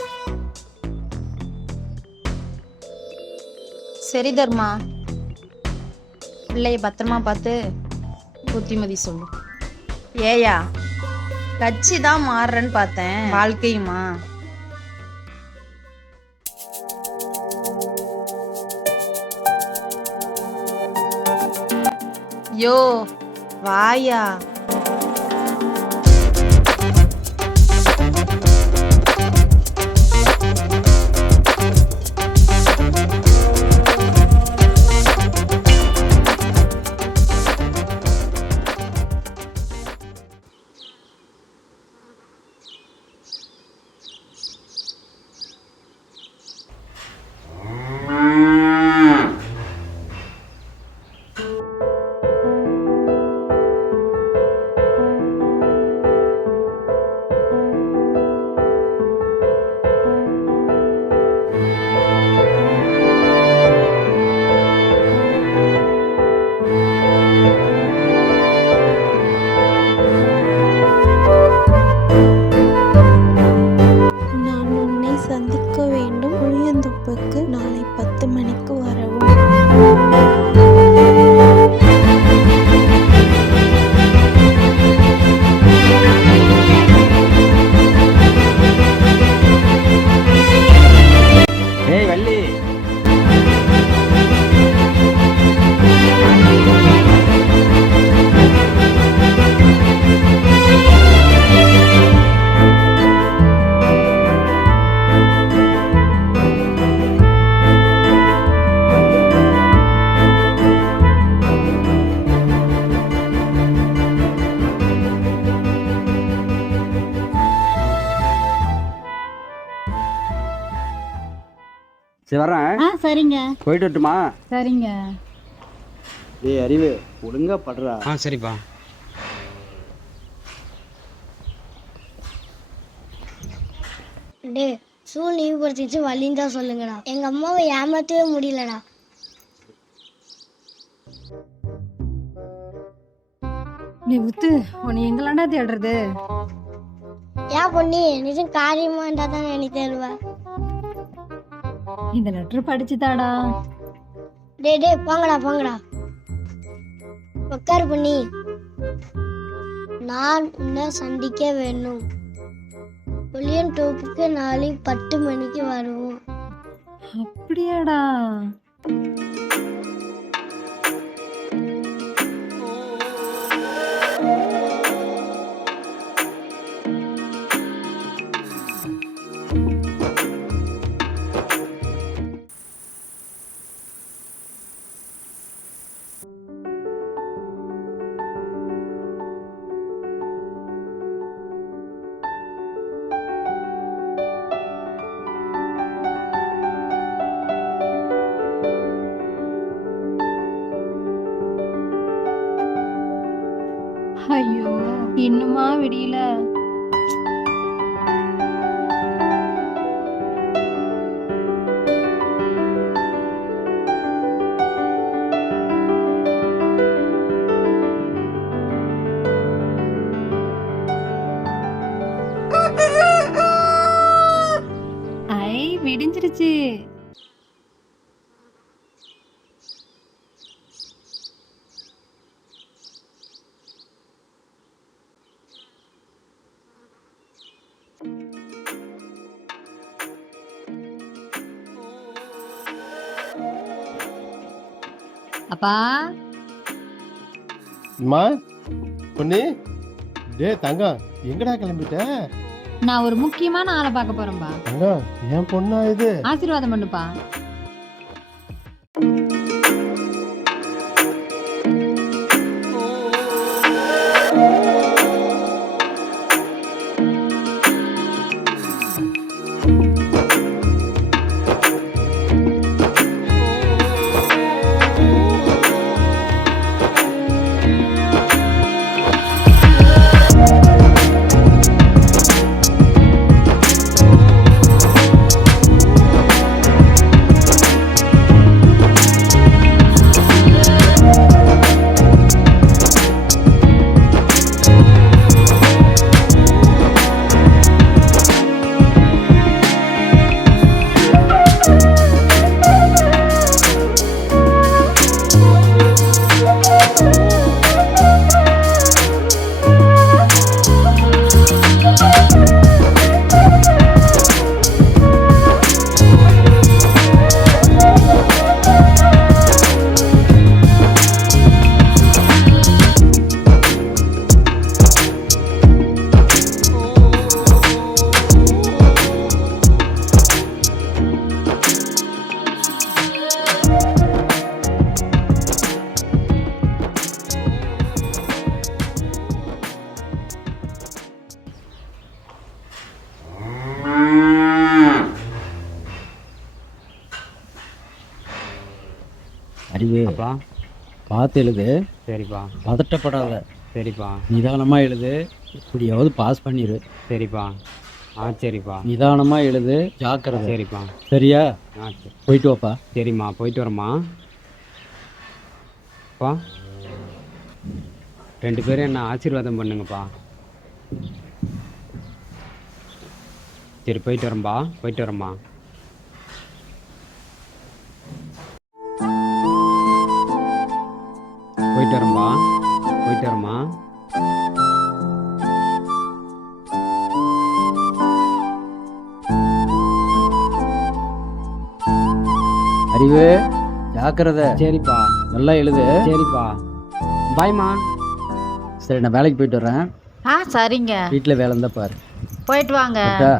சரி தர்மா, பிள்ளைய பத்திரமா பார்த்து புத்திமதி சொல்லு. ஏயா, கட்சி தான் மாறுறேன்னு பார்த்தேன், வாழ்க்கையுமா? யோ வாயா. நாளை 10 மணிக்கு வரவும். ஏய் வள்ளி, சரி வரேன். சரிங்க. போயிட்டு வரட்டுமா? சரிங்க. ஏய் அறிவு, ஒழுங்கா படுறா. சரிப்பா. டே சூழ் நீவுபடுத்திச்சு வள்ளின்னு தான் சொல்லுங்கடா. எங்க அம்மாவை ஏமாற்றவே முடியலடா. நீ முத்து, உன்னை எங்களாண்டா தேடுறது? ஏன் பொண்ணி, நிஜம் காரியமா இருந்தா தான் எனக்கு தேடுவ. இந்த லெட்டர் படிச்சுதாடா. டே போங்கடா போங்கடா. உட்காரு பொண்ணி. நான் உன்னை சந்திக்க வேணும். புளியன் தோப்புக்கு நாளை 10 மணிக்கு வருவோம். அப்படியாடா? ஐயோ, இன்னுமா விடியல? விடிஞ்சிருச்சு. அப்பா அம்மா பொண்ணு, டேய் தங்கம் எங்கடா கிளம்பிட்ட? நான் ஒரு முக்கியமான ஆளை பார்க்க போறேன்பா. தங்கம் என் பொண்ணா இது? ஆசீர்வாதம் பண்ணுப்பா. அறிவு அப்பா. பார்த்து எழுது. சரிப்பா. பதட்டப்படாத. சரிப்பா. நிதானமாக எழுது. எப்படியாவது பாஸ் பண்ணிடு. சரிப்பா. சரிப்பா. நிதானமாக எழுது. ஜாக்கிரதை. சரிப்பா. சரியா? சரி. போயிட்டு வாப்பா. சரிம்மா, போயிட்டு வரேம்மா. அப்பா, 2 பேரும் என்ன ஆசீர்வாதம் பண்ணுங்கப்பா. சரி, போயிட்டு வரேன்பா. போயிட்டு வரேம்மா. போயிட்டு வரேன்பா. போயிட்டு வரேம்மா. அறிவு ஜாக்கிரதை. சரிப்பா. நல்லா எழுது. சரிப்பா. பாய்மா. சரி, நான் வேலைக்கு போயிட்டு வரேன். சரிங்க. வீட்டில் வேலை இருந்தால் பாரு. போயிட்டு வாங்க. கரெக்டா?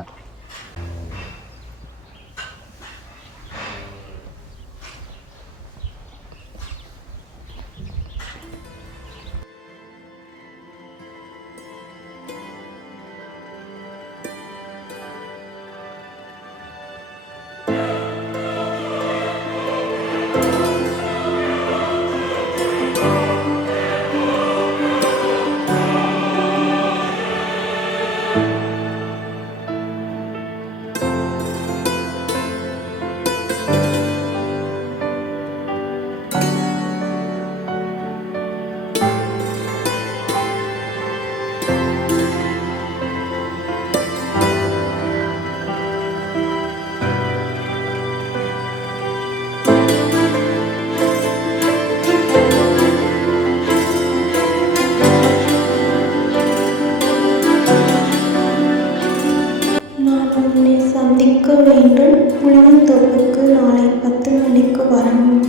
சந்திக்க வேண்டும். புளியந்தோப்புக்கு நாளை 10 மணிக்கு வரணும்.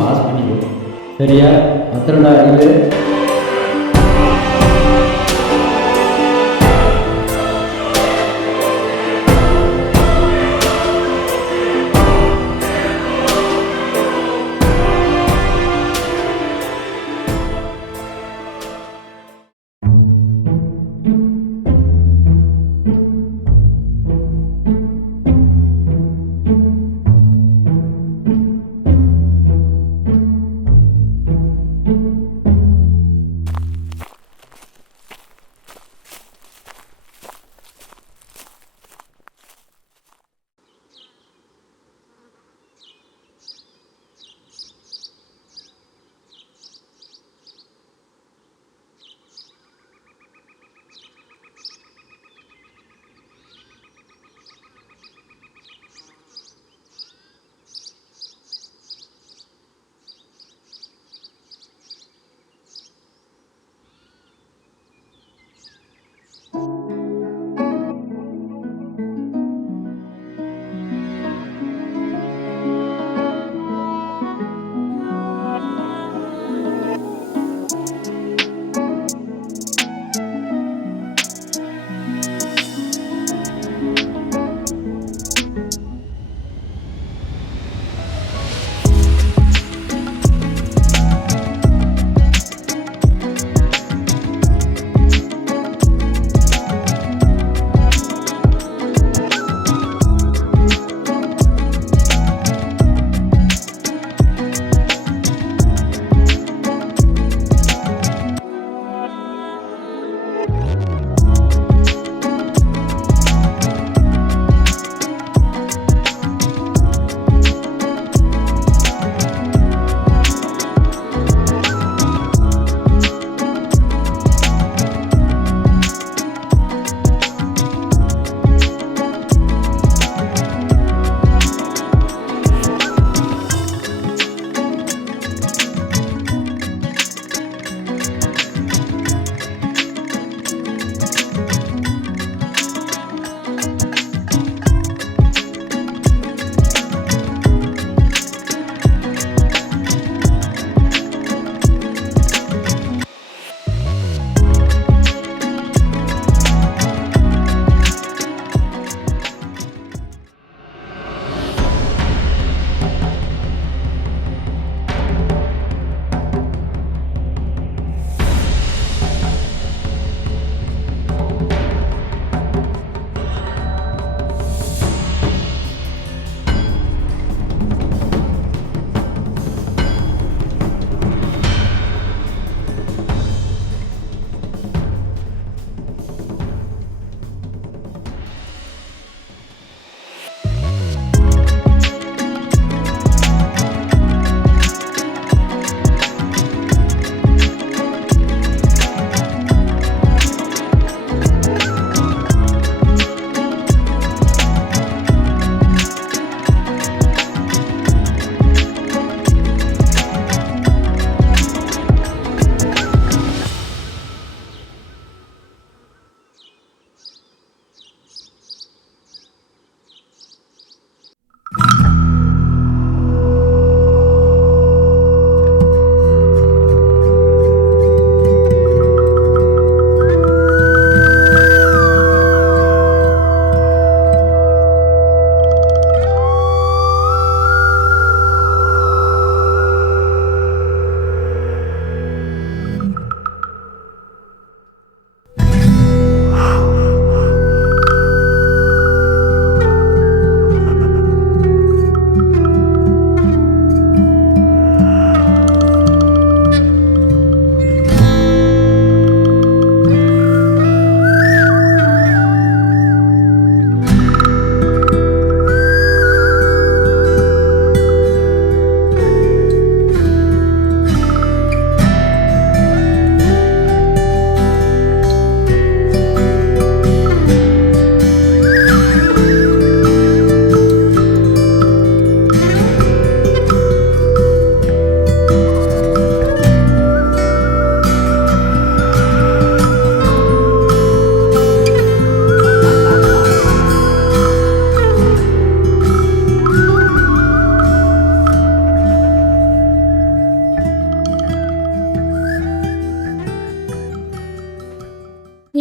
பாஸ் பண்ணிடு. சரியா? பத்திரம்டா அறிவு.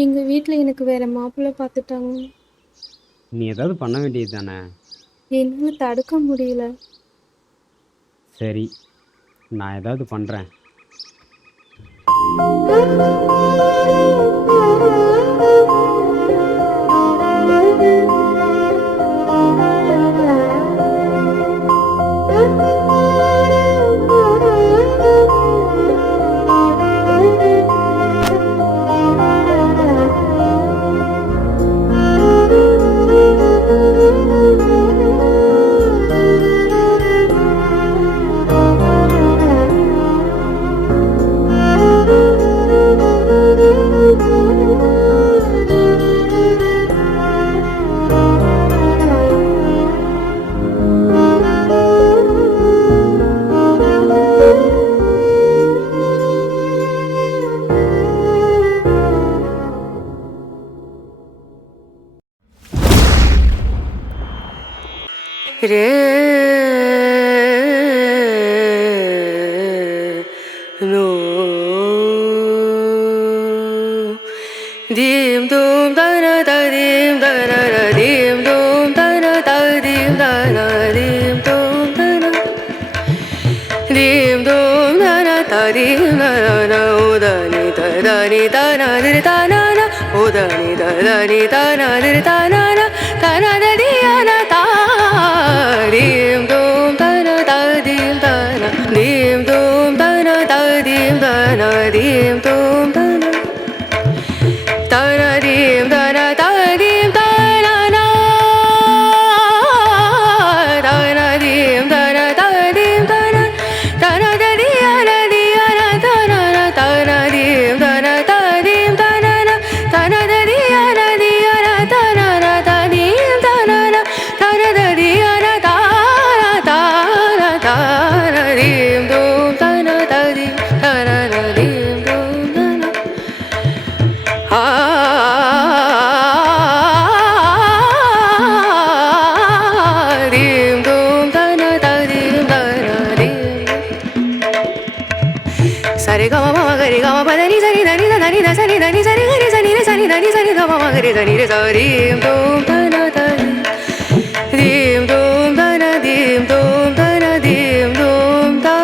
எங்கள் வீட்டில் எனக்கு வேற மாப்பிள்ளை பார்த்துட்டாங்க. நீ ஏதாவது பண்ண வேண்டியது தானே? என்னால் தடுக்க முடியல. சரி, நான் ஏதாவது பண்ணுறேன். Dim dum da na da dim da na na dim dum da na da dim da na dim dum da na dim dum da na da dim da na na o da ni da na di da na na o da ni da na di da na na da di ya na da dim dum da na da dim da na dim dum da na da dim da na dim dum da na dim da na da dim da na na dim da na da dim da na da di ya na da na na dim da na da dim da na na da di ya na da na da dim da na na da di ya na da dim dum da na da dim da na na dim dum da na dim dum da na da dim da na dim sare ga ma ga ri ga ma pa da ni sa ni da ni da ni da sa ni da ni sa ni ga ri sa ni re sa ni da ni sa ni da ma ga ri da ni re sa dim dum da na da dim dum da na dim dum da na dim dum da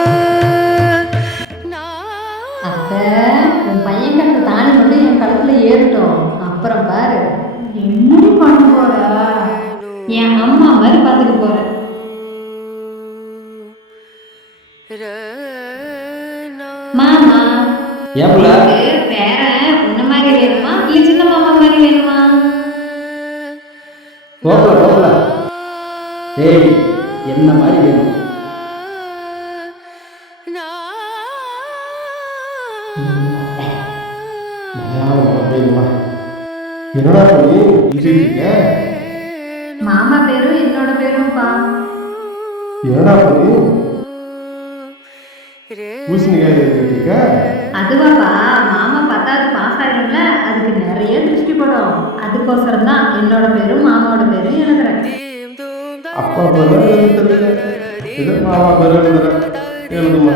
அத்தை, உன் பையன் கட்ட தாலி மட்டும் என் கழுத்துல ஏறட்டும், அப்புறம் பாரு. என்னடி பண்ண போற? என் அம்மா மாதிரி பார்த்துக்க போற. மாமா, ஏப்புல உனக்கு பேரன் உன்ன மாதிரி வேணுமா இல்ல சின்ன மாமா மாதிரி வேணுமா? போகல ஏய் என்ன மாதிரி வேணும்? என்னடா பண்ணி இருக்கீங்க? மாமா பேரும் என்னோட பேரும்பா. என்னடா பண்ணி பூசணிக்காய் இருக்கீங்க? அதுவாப்பா, மாமா 10வது பாஸ் ஆயிடும்ல, அதுக்கு நிறைய திருஷ்டி படும். அதுக்கோசரம் தான் என்னோட பேரும் மாமாவோட பேரும் எழுதுறேன். அப்பா பேர் தெரியல, இது மாமா பேர் எழுதுறேன். எழுதுமா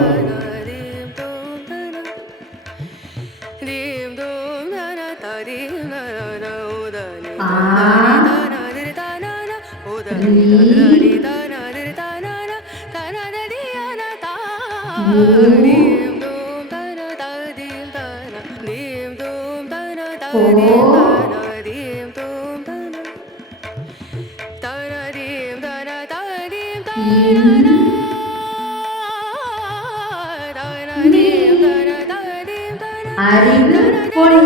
அறிவு பொழி,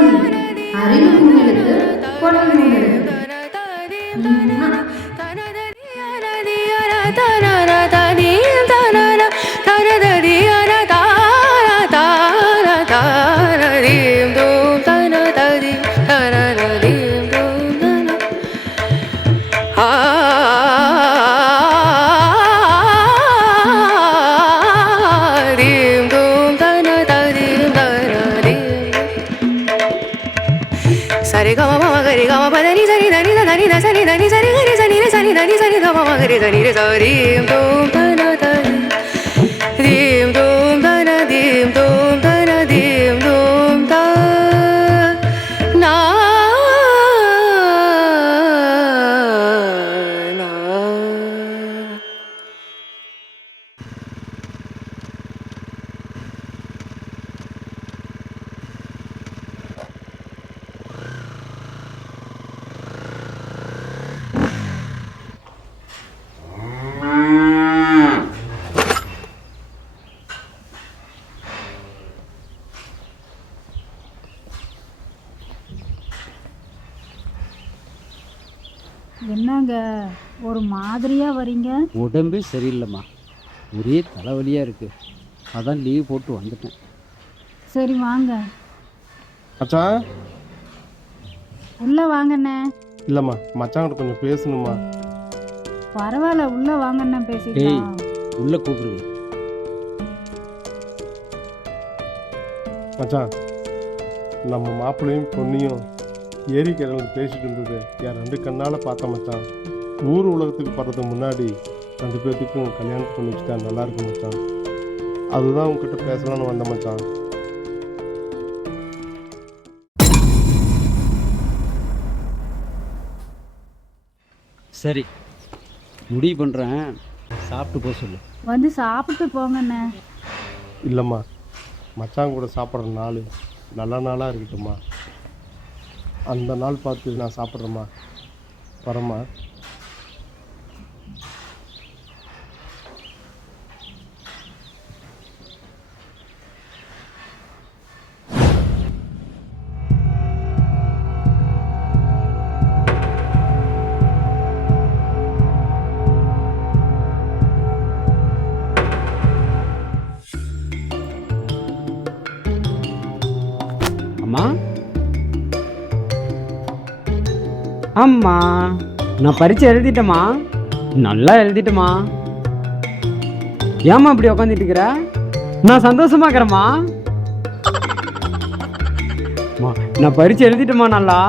அறிவு உங்களுக்கு பொழி உங்களுக்கு. sare ga ma ga ri ga ma pa da ni sa ni da ni da ni da sa ni da ni sa ni ga ri sa ni re sa ni da ni sa ni da ma ga ri da ni re sa dim dum da na da dim dum da na dim dum da na dim dum da na என்னங்க ஒரு மாதிரியா வரீங்க? உடம்பே சரியில்லைம்மா, ஒரே தலைவலியாக இருக்குது, அதான் leave போட்டு வந்துட்டேன். சரி வாங்க, மச்சான். உள்ள வாங்கண்ணே. இல்லைம்மா, மச்சாங்கிட்ட கொஞ்சம் பேசணுமா. பரவாயில்ல, உள்ள வாங்கண்ணே, டேய் பேசிக்கலாம். உள்ளே கூப்பிடுங்க. மச்சான், நம்ம மாப்பிள்ளையும் பொண்ணையும் ஏரிக்கரையில் பேசிட்டு இருந்தது என் 2 கண்ணால் பார்த்தேன் மச்சான். ஊர் உலகத்துக்கு போகிறதுக்கு முன்னாடி 2 பேர்த்துக்கும் கல்யாணம் பண்ணி வச்சுட்டா நல்லா இருக்கும் மச்சான். அதுதான் உங்ககிட்ட பேசலான்னு வந்தேன் மச்சான். சரி, முடிவு பண்ணுறேன், சாப்பிட்டு போக சொல்லு. வந்து சாப்பிட்டு போங்கண்ணே. இல்லைம்மா, மச்சான் கூட சாப்பிட்ற நாள் நல்ல நாளாக இருக்கட்டும்மா. அந்த நாள் பார்த்து நான் சாப்பிட்றேம்மா. வரேம்மா. அம்மா, அம்மா, நான் பரீட்சை எழுதிட்டேம்மா, நல்லா எழுதிட்டேம்மா. ஏம்மா இப்படி உக்காந்துட்டு இருக்கிற? நான் சந்தோஷமா இருக்கிறேம்மா. அம்மா, நான் பரீட்சை எழுதிட்டேம்மா நல்லா.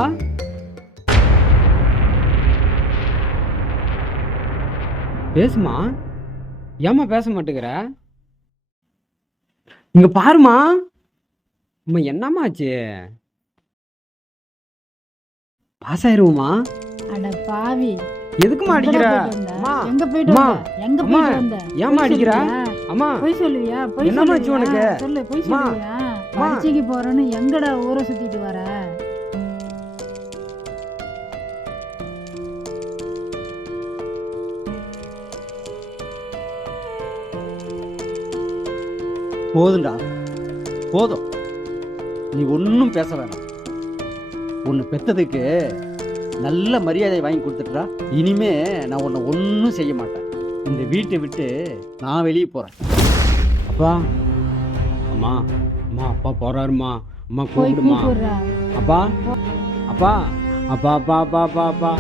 பேசுமா, ஏம்மா பேச மாட்டேங்கிற? இங்க பாருமா. அம்மா, என்னம்மா ஆச்சு? பாஸ் ஆயிருவோமா? அட பாவி, எதுக்குமா அடிக்கிற? அம்மா, எங்க போயிட்டு அம்மா, வந்த? எங்க அம்மா, போயிட்டு வந்த? ஏம்மா அடிக்கிற? அம்மா, போய் சொல்லுவியா? போய் என்னம்மா ஆச்சு உனக்கு? சொல்லு, போய் அம்மா, சொல்லுவியா? அம்மா. பரீட்சைக்கு போறேன்னு எங்கடா ஊரை சுத்திட்டு வர? போதும்டா, போதும், நீ ஒன்றும் பேச வேணாம். உன்னை பெற்றதுக்கு நல்ல மரியாதை வாங்கி கொடுத்துட்டா, இனிமே நான் உன்னை ஒன்றும் செய்ய மாட்டேன். இந்த வீட்டை விட்டு நான் வெளியே போகிறேன். அப்பா, அம்மா, அம்மா, அப்பா போறாருமா. அம்மா போய் கூப்பிடுமா. கூப்பிடுறா. அப்பா, அப்பா, அப்பா, அப்பா, அப்பா, அப்பா, அப்பா,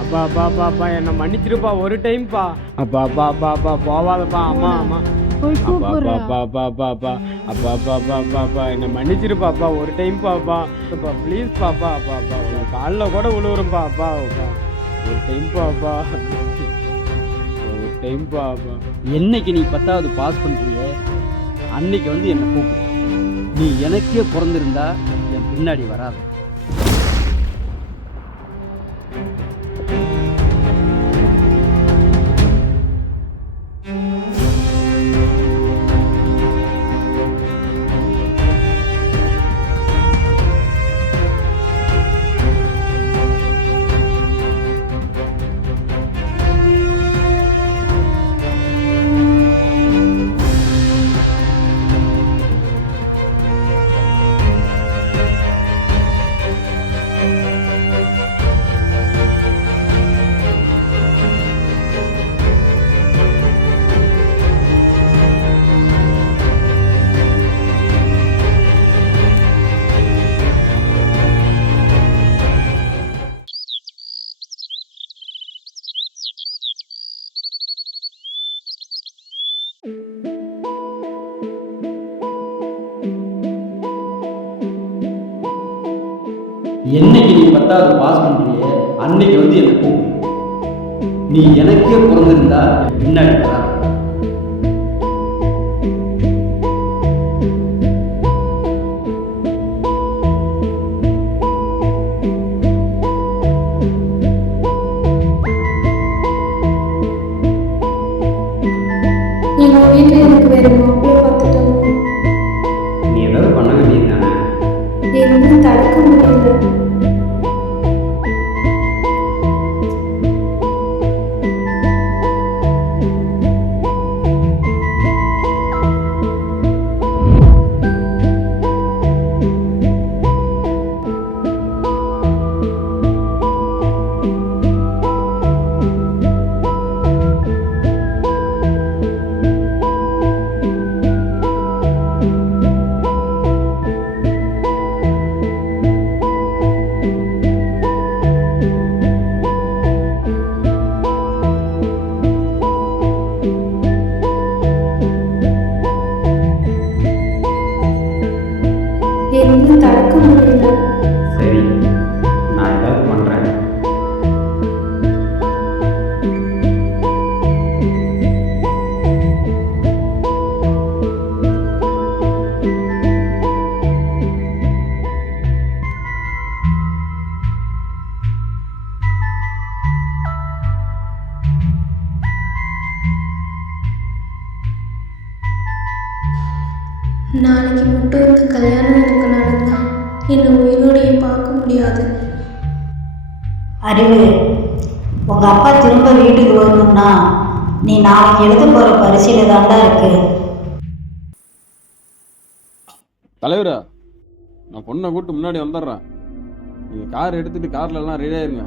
அப்பா, அப்பா, அப்பா, அப்பா, என்னை மன்னிச்சிருப்பா ஒரு டைம்ப்பா. அப்பா, அப்பா, அப்பா, அப்பா, போவாதப்பா. அம்மா, அம்மா, போய் அப்பா, அப்பா, கூப்பிடுறா. அப்பா, அப்பா, அப்பா, அப்பா, அப்பா, அப்பா, அப்பா, அப்பா, அப்பா, என்னை மன்னிச்சிருப்பாப்பா ஒரு டைம் பாப்பா. அப்பா ப்ளீஸ் பாப்பா. அப்பா, அப்பா, அப்பா, காலில் கூட விழுவுறேன்ப்பா. அப்பா, அப்பா, ஒரு டைம் பாப்பா, ஒரு டைம் பாப்பா. என்னைக்கு நீ 10வது பாஸ் பண்ணுறியே அன்னைக்கு வந்து என்னை கூப்பிடு. நீ எனக்கே பிறந்திருந்தா என் பின்னாடி வராது. என்னைக்கு நீ 10வது பாஸ் பண்ணுறியே அன்னைக்கு வந்து என்னை கூப்பிடு. நீ எனக்கே பிறந்திருந்தா என் பின்னாடி வராது. எங்க வீட்டில் எனக்கு வேற மாப்பிள்ளை பார்த்துட்டாங்க. நீ ஏதாவது பண்ண வேண்டியது தானே? எதுவும் தடுக்க முடியல. நாளைக்கு மட்டும் இந்த கல்யாணம் எனக்கு நடந்தா என்னை உயிரோடையே பார்க்க முடியாது. அறிவு, உங்க அப்பா திரும்ப வீட்டுக்கு வரணும்னா நீ நாளைக்கு எழுத போற பரீட்சையில தாண்டா இருக்கு. தலைவரா, நான் பொண்ணை கூட்டு முன்னாடி வந்துடுறேன். நீங்கள் கார் எடுத்துகிட்டு காரில் எல்லாம் ரெடி ஆயிருங்க.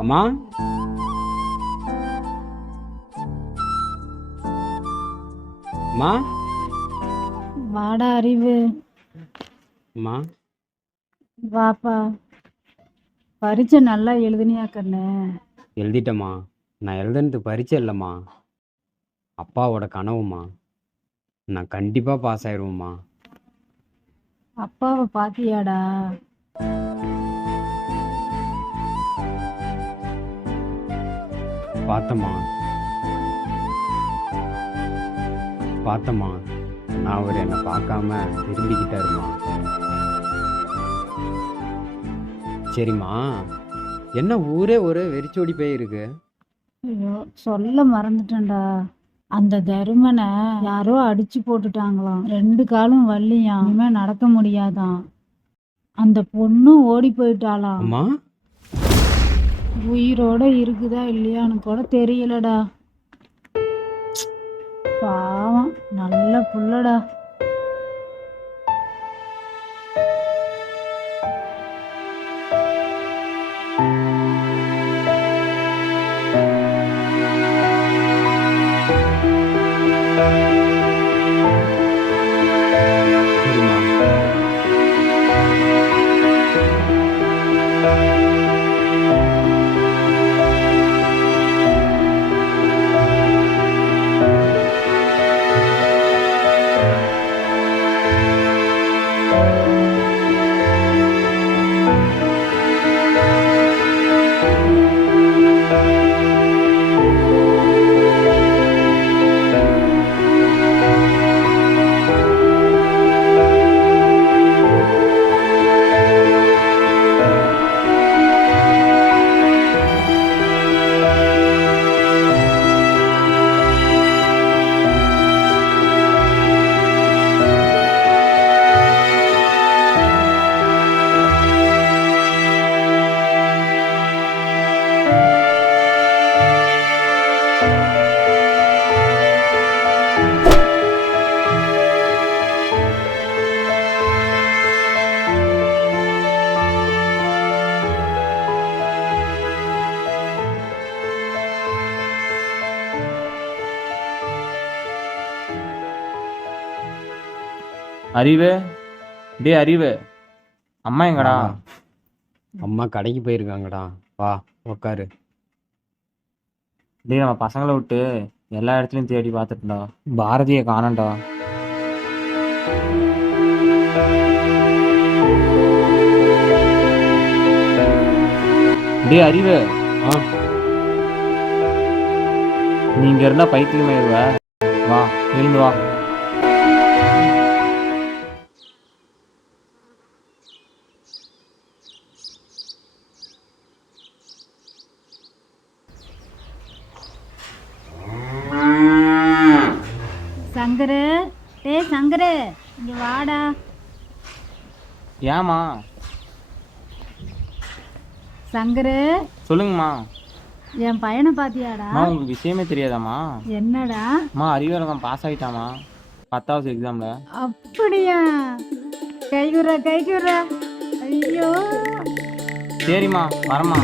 அம்மா அம்மா வாடா அறிவு, அம்மா வாப்பா. பரீட்சை நல்லா எழுதுனியா கண்ணு? எழுதிட்டம்மா. நான் எழுதுனது பரீட்சை இல்லைம்மா, அப்பாவோட கனவும்மா. நான் கண்டிப்பாக பாஸ் ஆயிடுவேம்மா. அப்பாவை பாத்தியாடா? பார்த்தம்மா பார்த்தம்மா, நான் அவர் என்னை பார்க்காம திரும்பிக்கிட்டாருமா. சரிம்மா, என்ன ஊரே ஒரு வெறிச்சோடி போயிருக்கு. ஐயோ, சொல்ல மறந்துட்டேன்டா. அந்த தருமனை யாரோ அடிச்சு போட்டுட்டாங்களாம். 2 காலும் வள்ளியாம். இனிமே நடக்க முடியாதாம். அந்த பொண்ணும் ஓடி போயிட்டாளாம். அம்மா உயிரோட இருக்குதா இல்லையான்னு கூட தெரியலடா. பாவம், நல்ல புள்ளடா. அறிவு, டே அறிவு, அம்மா எங்கடா? அம்மா கடைக்கு போயிருக்காங்கடா. வா உக்காரு. டே நம்ம பசங்களை விட்டு எல்லா இடத்துலையும் தேடி பார்த்துட்டோம்டா, பாரதியை காணோம்டா. டே அறிவு, நீங்க இருந்தா பைத்தியமாயிருவ. வா எழுந்து வா. சங்கரு, டேய் சங்கரு, இங்க வாடா. ஏம்மா? சங்கரு, சொல்லுங்கம்மா. என் பையனை பாத்தியாடா? உங்களுக்கு விஷயமே தெரியாதாம்மா? என்னடா? அறிவரகம் பாஸ் ஆகிட்டாமா 10வது எக்ஸாம்ல. அப்படியா? கைகுறா கைகுறா. ஐயோ, சரிம்மா வரம்மா.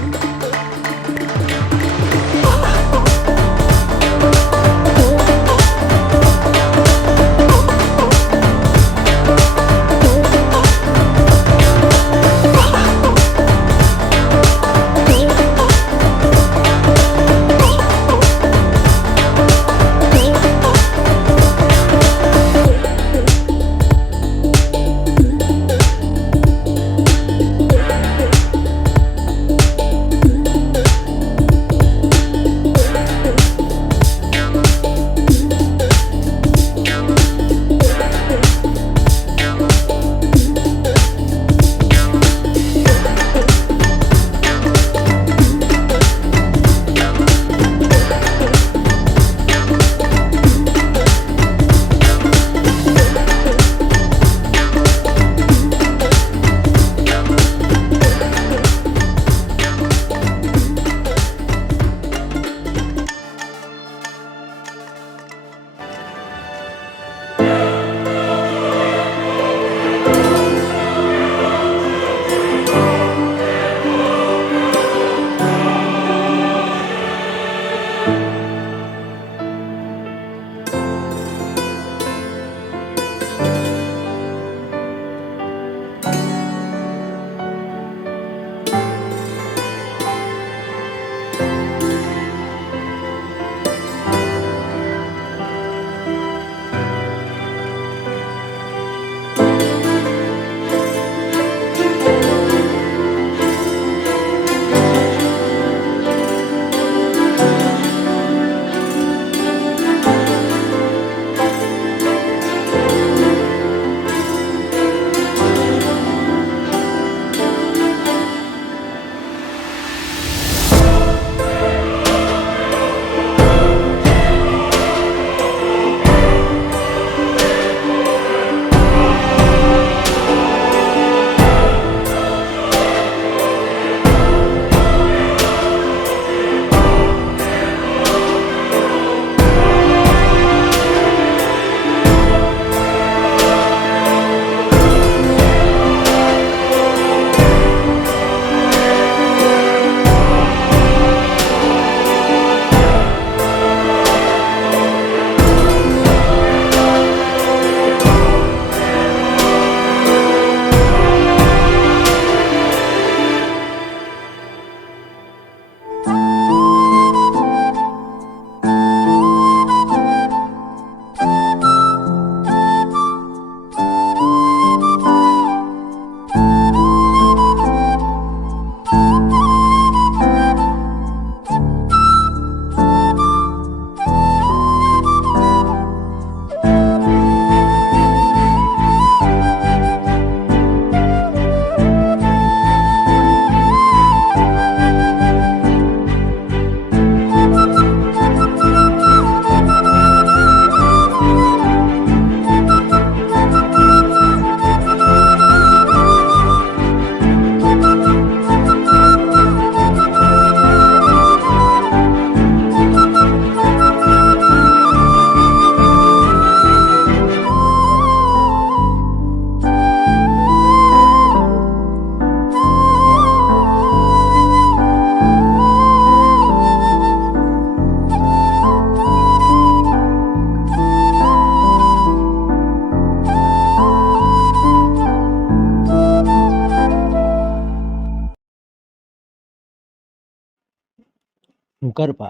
உட்காருப்பா.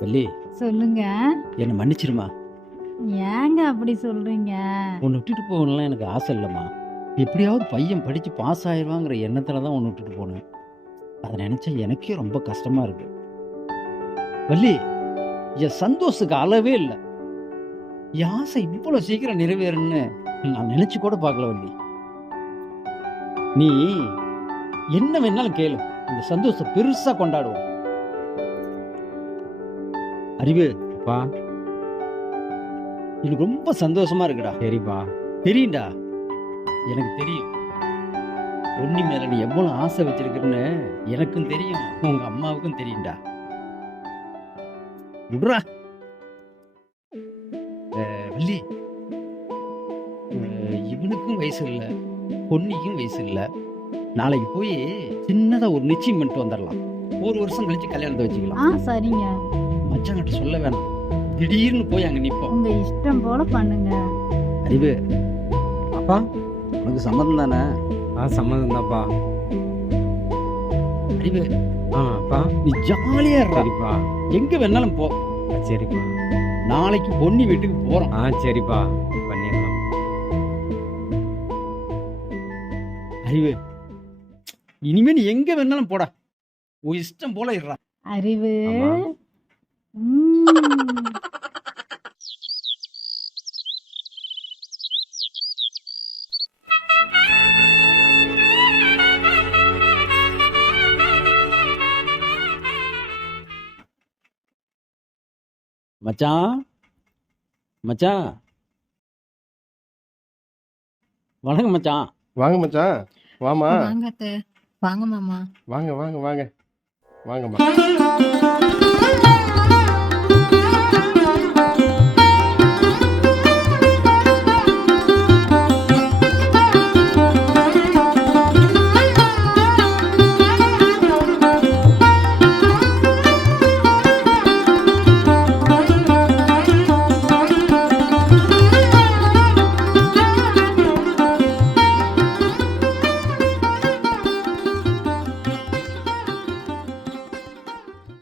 வள்ளி, சொல்லுங்க. என்னை மன்னிச்சிருமா. ஏங்க அப்படி சொல்றீங்க? உன்னை விட்டுட்டு போகணும்லாம் எனக்கு ஆசை இல்லைம்மா. எப்படியாவது பையன் படித்து பாஸ் ஆயிடுவாங்கிற எண்ணத்தில் தான் உன்னை விட்டுட்டு போனேன். அதை நினச்சா எனக்கே ரொம்ப கஷ்டமாக இருக்கு. வள்ளி, என் சந்தோஷத்துக்கு அளவே இல்லை. என் ஆசை இவ்வளோ சீக்கிரம் நிறைவேறுன்னு நான் நினச்சி கூட பார்க்கல. வள்ளி, நீ என்ன வேணாலும் கேளு, இந்த சந்தோஷத்தை பெருசாக கொண்டாடுவோம். அறிவு, பா, எனக்கு ரொம்ப சந்தோஷமா இருக்குடா. சரிப்பா. தெரியும்டா, எனக்கு தெரியும். பொன்னி மேல நீ எவ்வளவு ஆசை வச்சிருக்கிறன்னு எனக்கும் தெரியும், உங்க அம்மாவுக்கும் தெரியும்டா. விடுறா. வள்ளி, இவனுக்கும் வயசு இல்லை, பொன்னிக்கும் வயசு இல்லை. நாளைக்கு போய் சின்னதா ஒரு நிச்சயம் பண்ணிட்டு வந்துடலாம். ஒரு வருஷம் கழிச்சு கல்யாணத்தை வச்சுக்கலாம். சரிங்க. மச்சான்கிட்ட சொல்ல வேணாம், திடீர்னு போய் அங்க நிப்போம். உங்க இஷ்டம் போல பண்ணுங்க. அறிவு, அப்பா, உனக்கு சம்மதம் தானே? சம்மதம் தான்ப்பா. அறிவு, அப்பா, நீ ஜாலியா இருப்பா. சரிப்பா. எங்க வேணாலும் போ. சரிப்பா. நாளைக்கு பொன்னி வீட்டுக்கு போறோம். சரிப்பா, பண்ணிடலாம். அறிவு, இனிமே நீ எங்க வேணாலும் போடா, உன் இஷ்டம் போல இருடா. அறிவு. மச்சான், மச்சான், வணக்கம் மச்சான். வாங்க மச்சான், வாமா. வாங்க அத்தை. வாங்க மாமா. வாங்க வாங்க வாங்க வாங்கம்மா.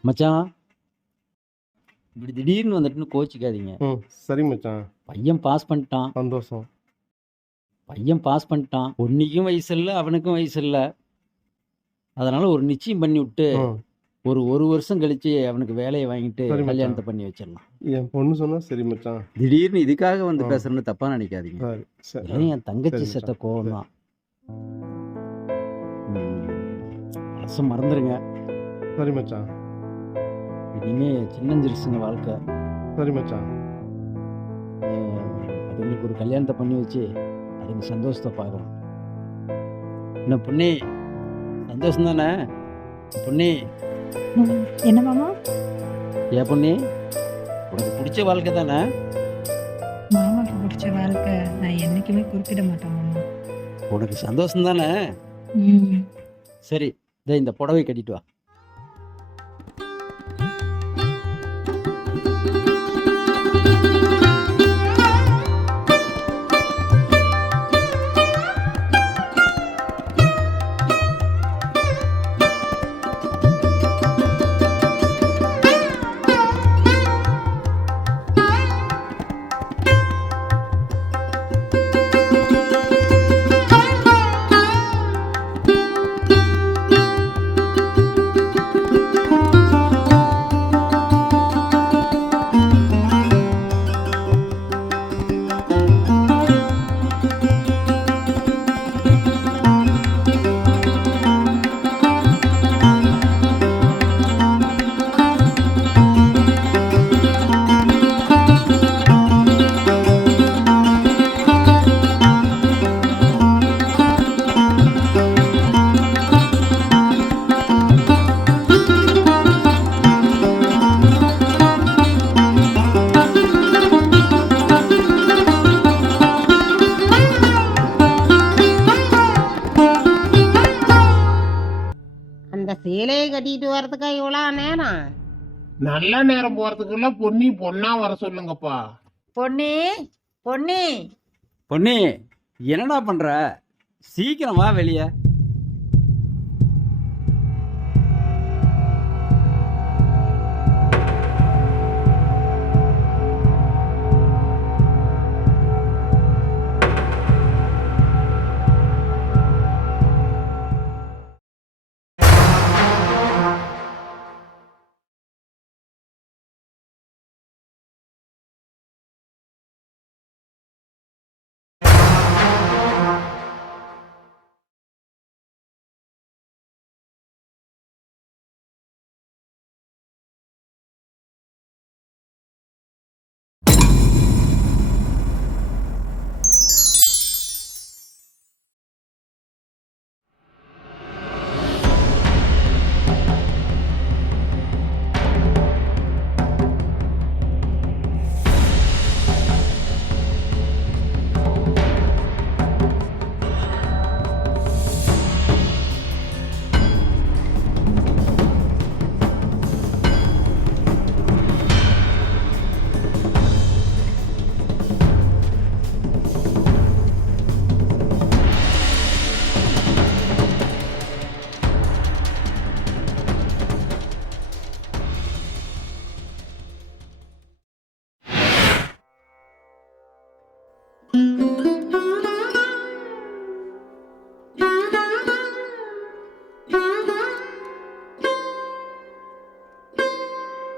மச்சான், இப்படி திடீர்னு வந்துட்டுன்னு கோச்சிக்காதீங்க. சரி மச்சான். பையன் பாஸ் பண்ணிட்டான். சந்தோஷம். பையன் பாஸ் பண்ணிட்டான். பொன்னிக்கும் வயசு இல்லை, அவனுக்கும் வயசு இல்லை. அதனால ஒரு நிச்சயம் பண்ணி விட்டு ஒரு வருஷம் கழிச்சு அவனுக்கு வேலையை வாங்கிட்டு கல்யாணத்தை பண்ணி வச்சிடலாம். என் பொண்ணு சொன்னா சரி மச்சான். திடீர்னு இதுக்காக வந்து பேசுறேன்னு தப்பா நினைக்காதீங்க. என் தங்கச்சி செத்த கோவம் தான். அரசு மறந்துருங்க. சரி மச்சான். இனிமே சின்னஞ்சிருச்சுங்க வாழ்க்கை. சரி மச்சான். அதுங்களுக்கு ஒரு கல்யாணத்தை பண்ணி வச்சு அதுங்க சந்தோஷத்தை பார்க்கலாம். என்ன பொண்ணி, சந்தோஷம் தானே? பொண்ணி, என்ன மாமா? ஏன் பொண்ணி, உனக்கு பிடிச்ச வாழ்க்கை தானே? மாமாக்கு பிடிச்ச வாழ்க்கை நான் என்னைக்குமே குறிப்பிட மாட்டேன் மாமா. உனக்கு சந்தோஷம் தானே? சரி, இந்த புடவை கட்டிட்டு வா. இந்த சேலையை கட்டிட்டு வர்றதுக்கா இவ்வளோ நேரம்? நல்ல நேரம் போறதுக்குள்ள பொன்னி பொண்ணா வர சொல்லுங்கப்பா. பொன்னி பொன்னி பொன்னி, என்னடா பண்ற? சீக்கிரம் வா வெளியே.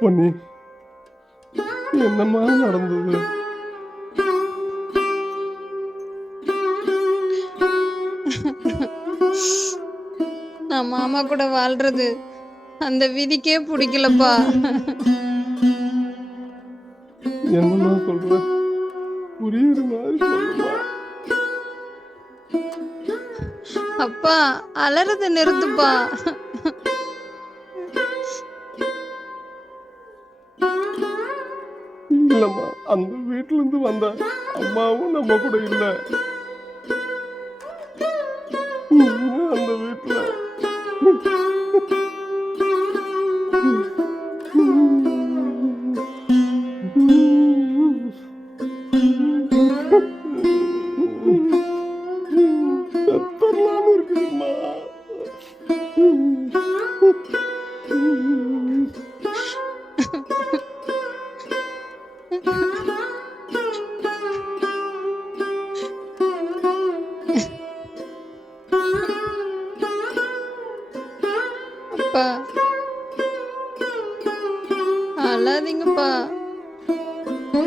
பொன்னி, என்னம்மா நடந்தது? நான் மாமா கூட வாழ்றது அந்த விதிக்கே பிடிக்கலப்பா. என்னம்மா சொல்ற? புரியுற மாதிரி சொல்லுமா. அப்பா, அலறத நிறுத்துப்பா. இல்லம்மா, அந்த வீட்டுல இருந்து வந்த அம்மாவும் நம்ம கூட இல்ல. அந்த வீட்டுல செத்தரலான்னு இருக்குதும்மா. அப்பா, அழாதீங்கப்பா.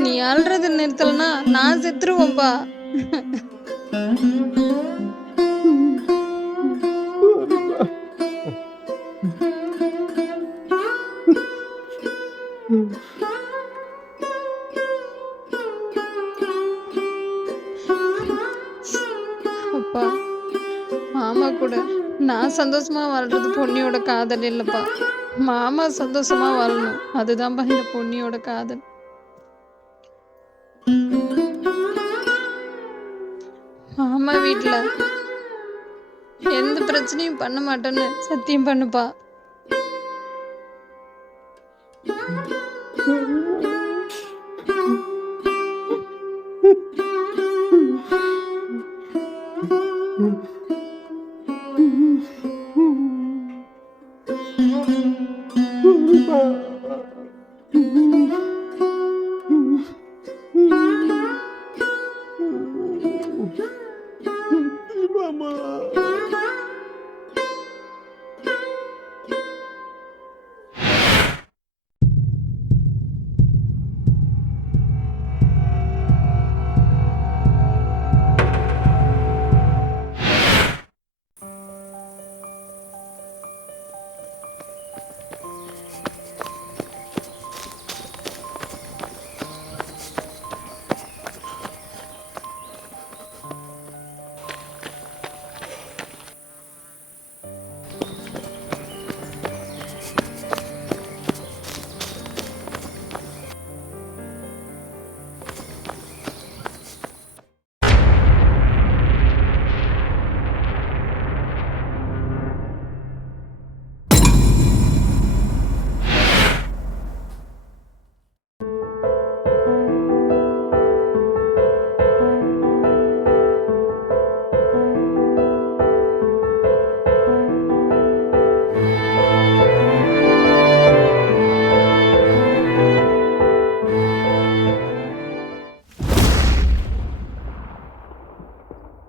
நீ அழுறது நிறுத்தலனா நான் செத்துருவேன்ப்பா. அப்பா, மாமா கூட நான் சந்தோஷமா வாழ்றது பொன்னியோட காதல் இல்லப்பா. மாமா சந்தோஷமா வாழணும், அதுதான்ப்பா இந்த பொன்னியோட காதல். மாமா வீட்டுல எந்த பிரச்சனையும் பண்ண மாட்டேன்னு சத்தியம் பண்ணுப்பா.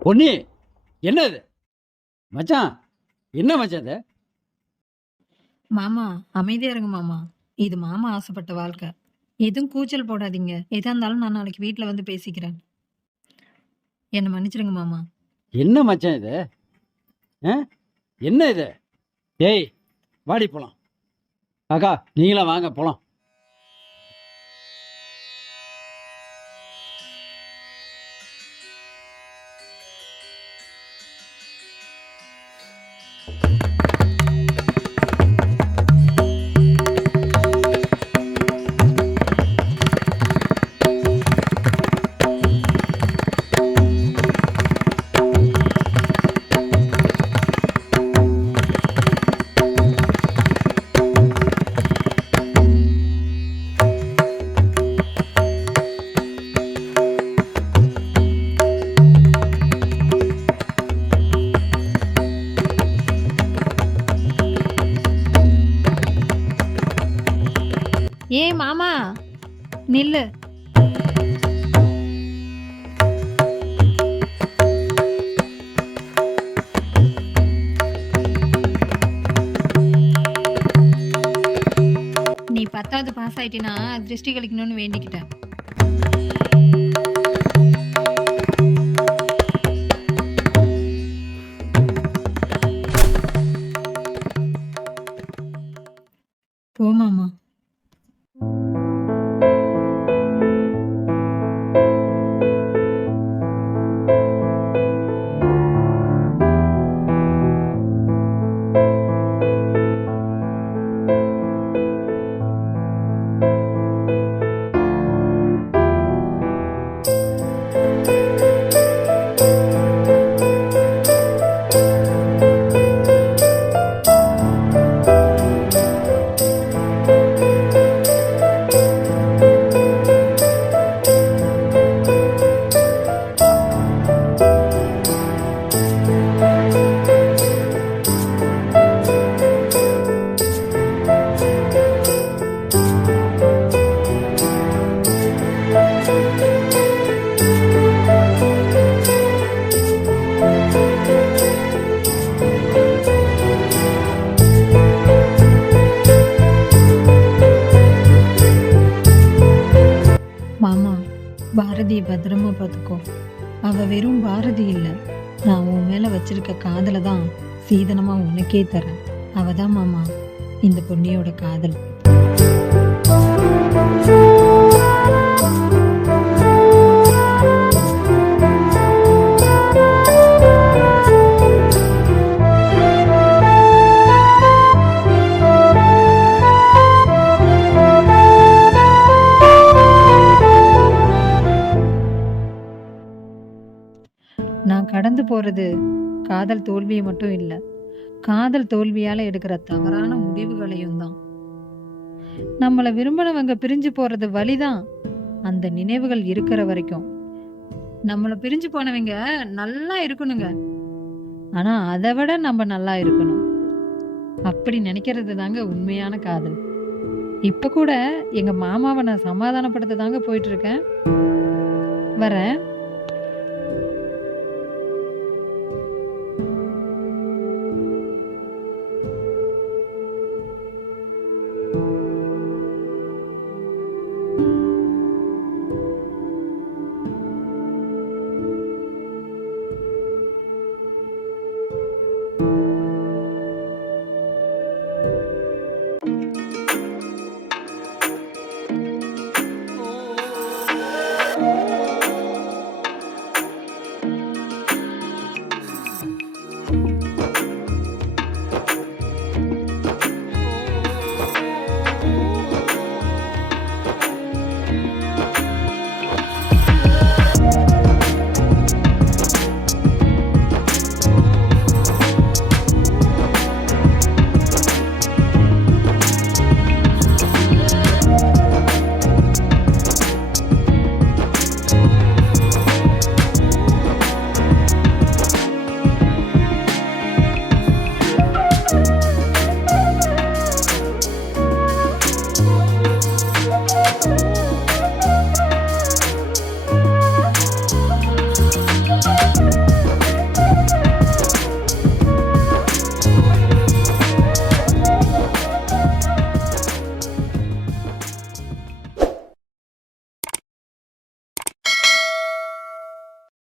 பொன்னி, என்ன இது மச்சான்? என்ன மச்சான் இது? மாமா அமைதியா இருங்க மாமா. இது மாமா ஆசைப்பட்ட வாழ்க்கை. எதுவும் கூச்சல் போடாதீங்க. எதா இருந்தாலும் நான் நாளைக்கு வீட்டில் வந்து பேசிக்கிறேன். என்னை மன்னிச்சிடுங்க மாமா. என்ன மச்சான் இது? என்ன இது? டேய் வாடி போலாம். அக்கா நீங்களாம் வாங்க போலாம். ஏய் மாமா நில்லு. நீ 10வது பாஸ் ஆயிட்டினா திருஷ்டி கழிக்கணும்னு வேண்டிக்கிட்டேன். போ மாமா. மாமா பாரதியை பத்திரமா பார்த்துக்கோ. அவ வெறும் பாரதி இல்லை, நான் உன் மேல வச்சிருக்க காதலை தான் சீதனமா உனக்கே தரேன். அவ தான் மாமா இந்த பொன்னியோட காதல். நான் கடந்து போறது காதல் தோல்வியை மட்டும் இல்லை, காதல் தோல்வியால எடுக்கிற தவறான முடிவுகளையும் தான். நம்மளை விரும்பினவங்க பிரிஞ்சு போறது வலிதான். அந்த நினைவுகள் இருக்கிற வரைக்கும் நம்மளை பிரிஞ்சு போனவங்க நல்லா இருக்கணுங்க, ஆனா அதை விட நம்ம நல்லா இருக்கணும். அப்படி நினைக்கிறது தாங்க உண்மையான காதல். இப்ப கூட எங்க மாமாவை நான் சமாதானப்படுத்த தாங்க போயிட்டு இருக்கேன். வரேன்.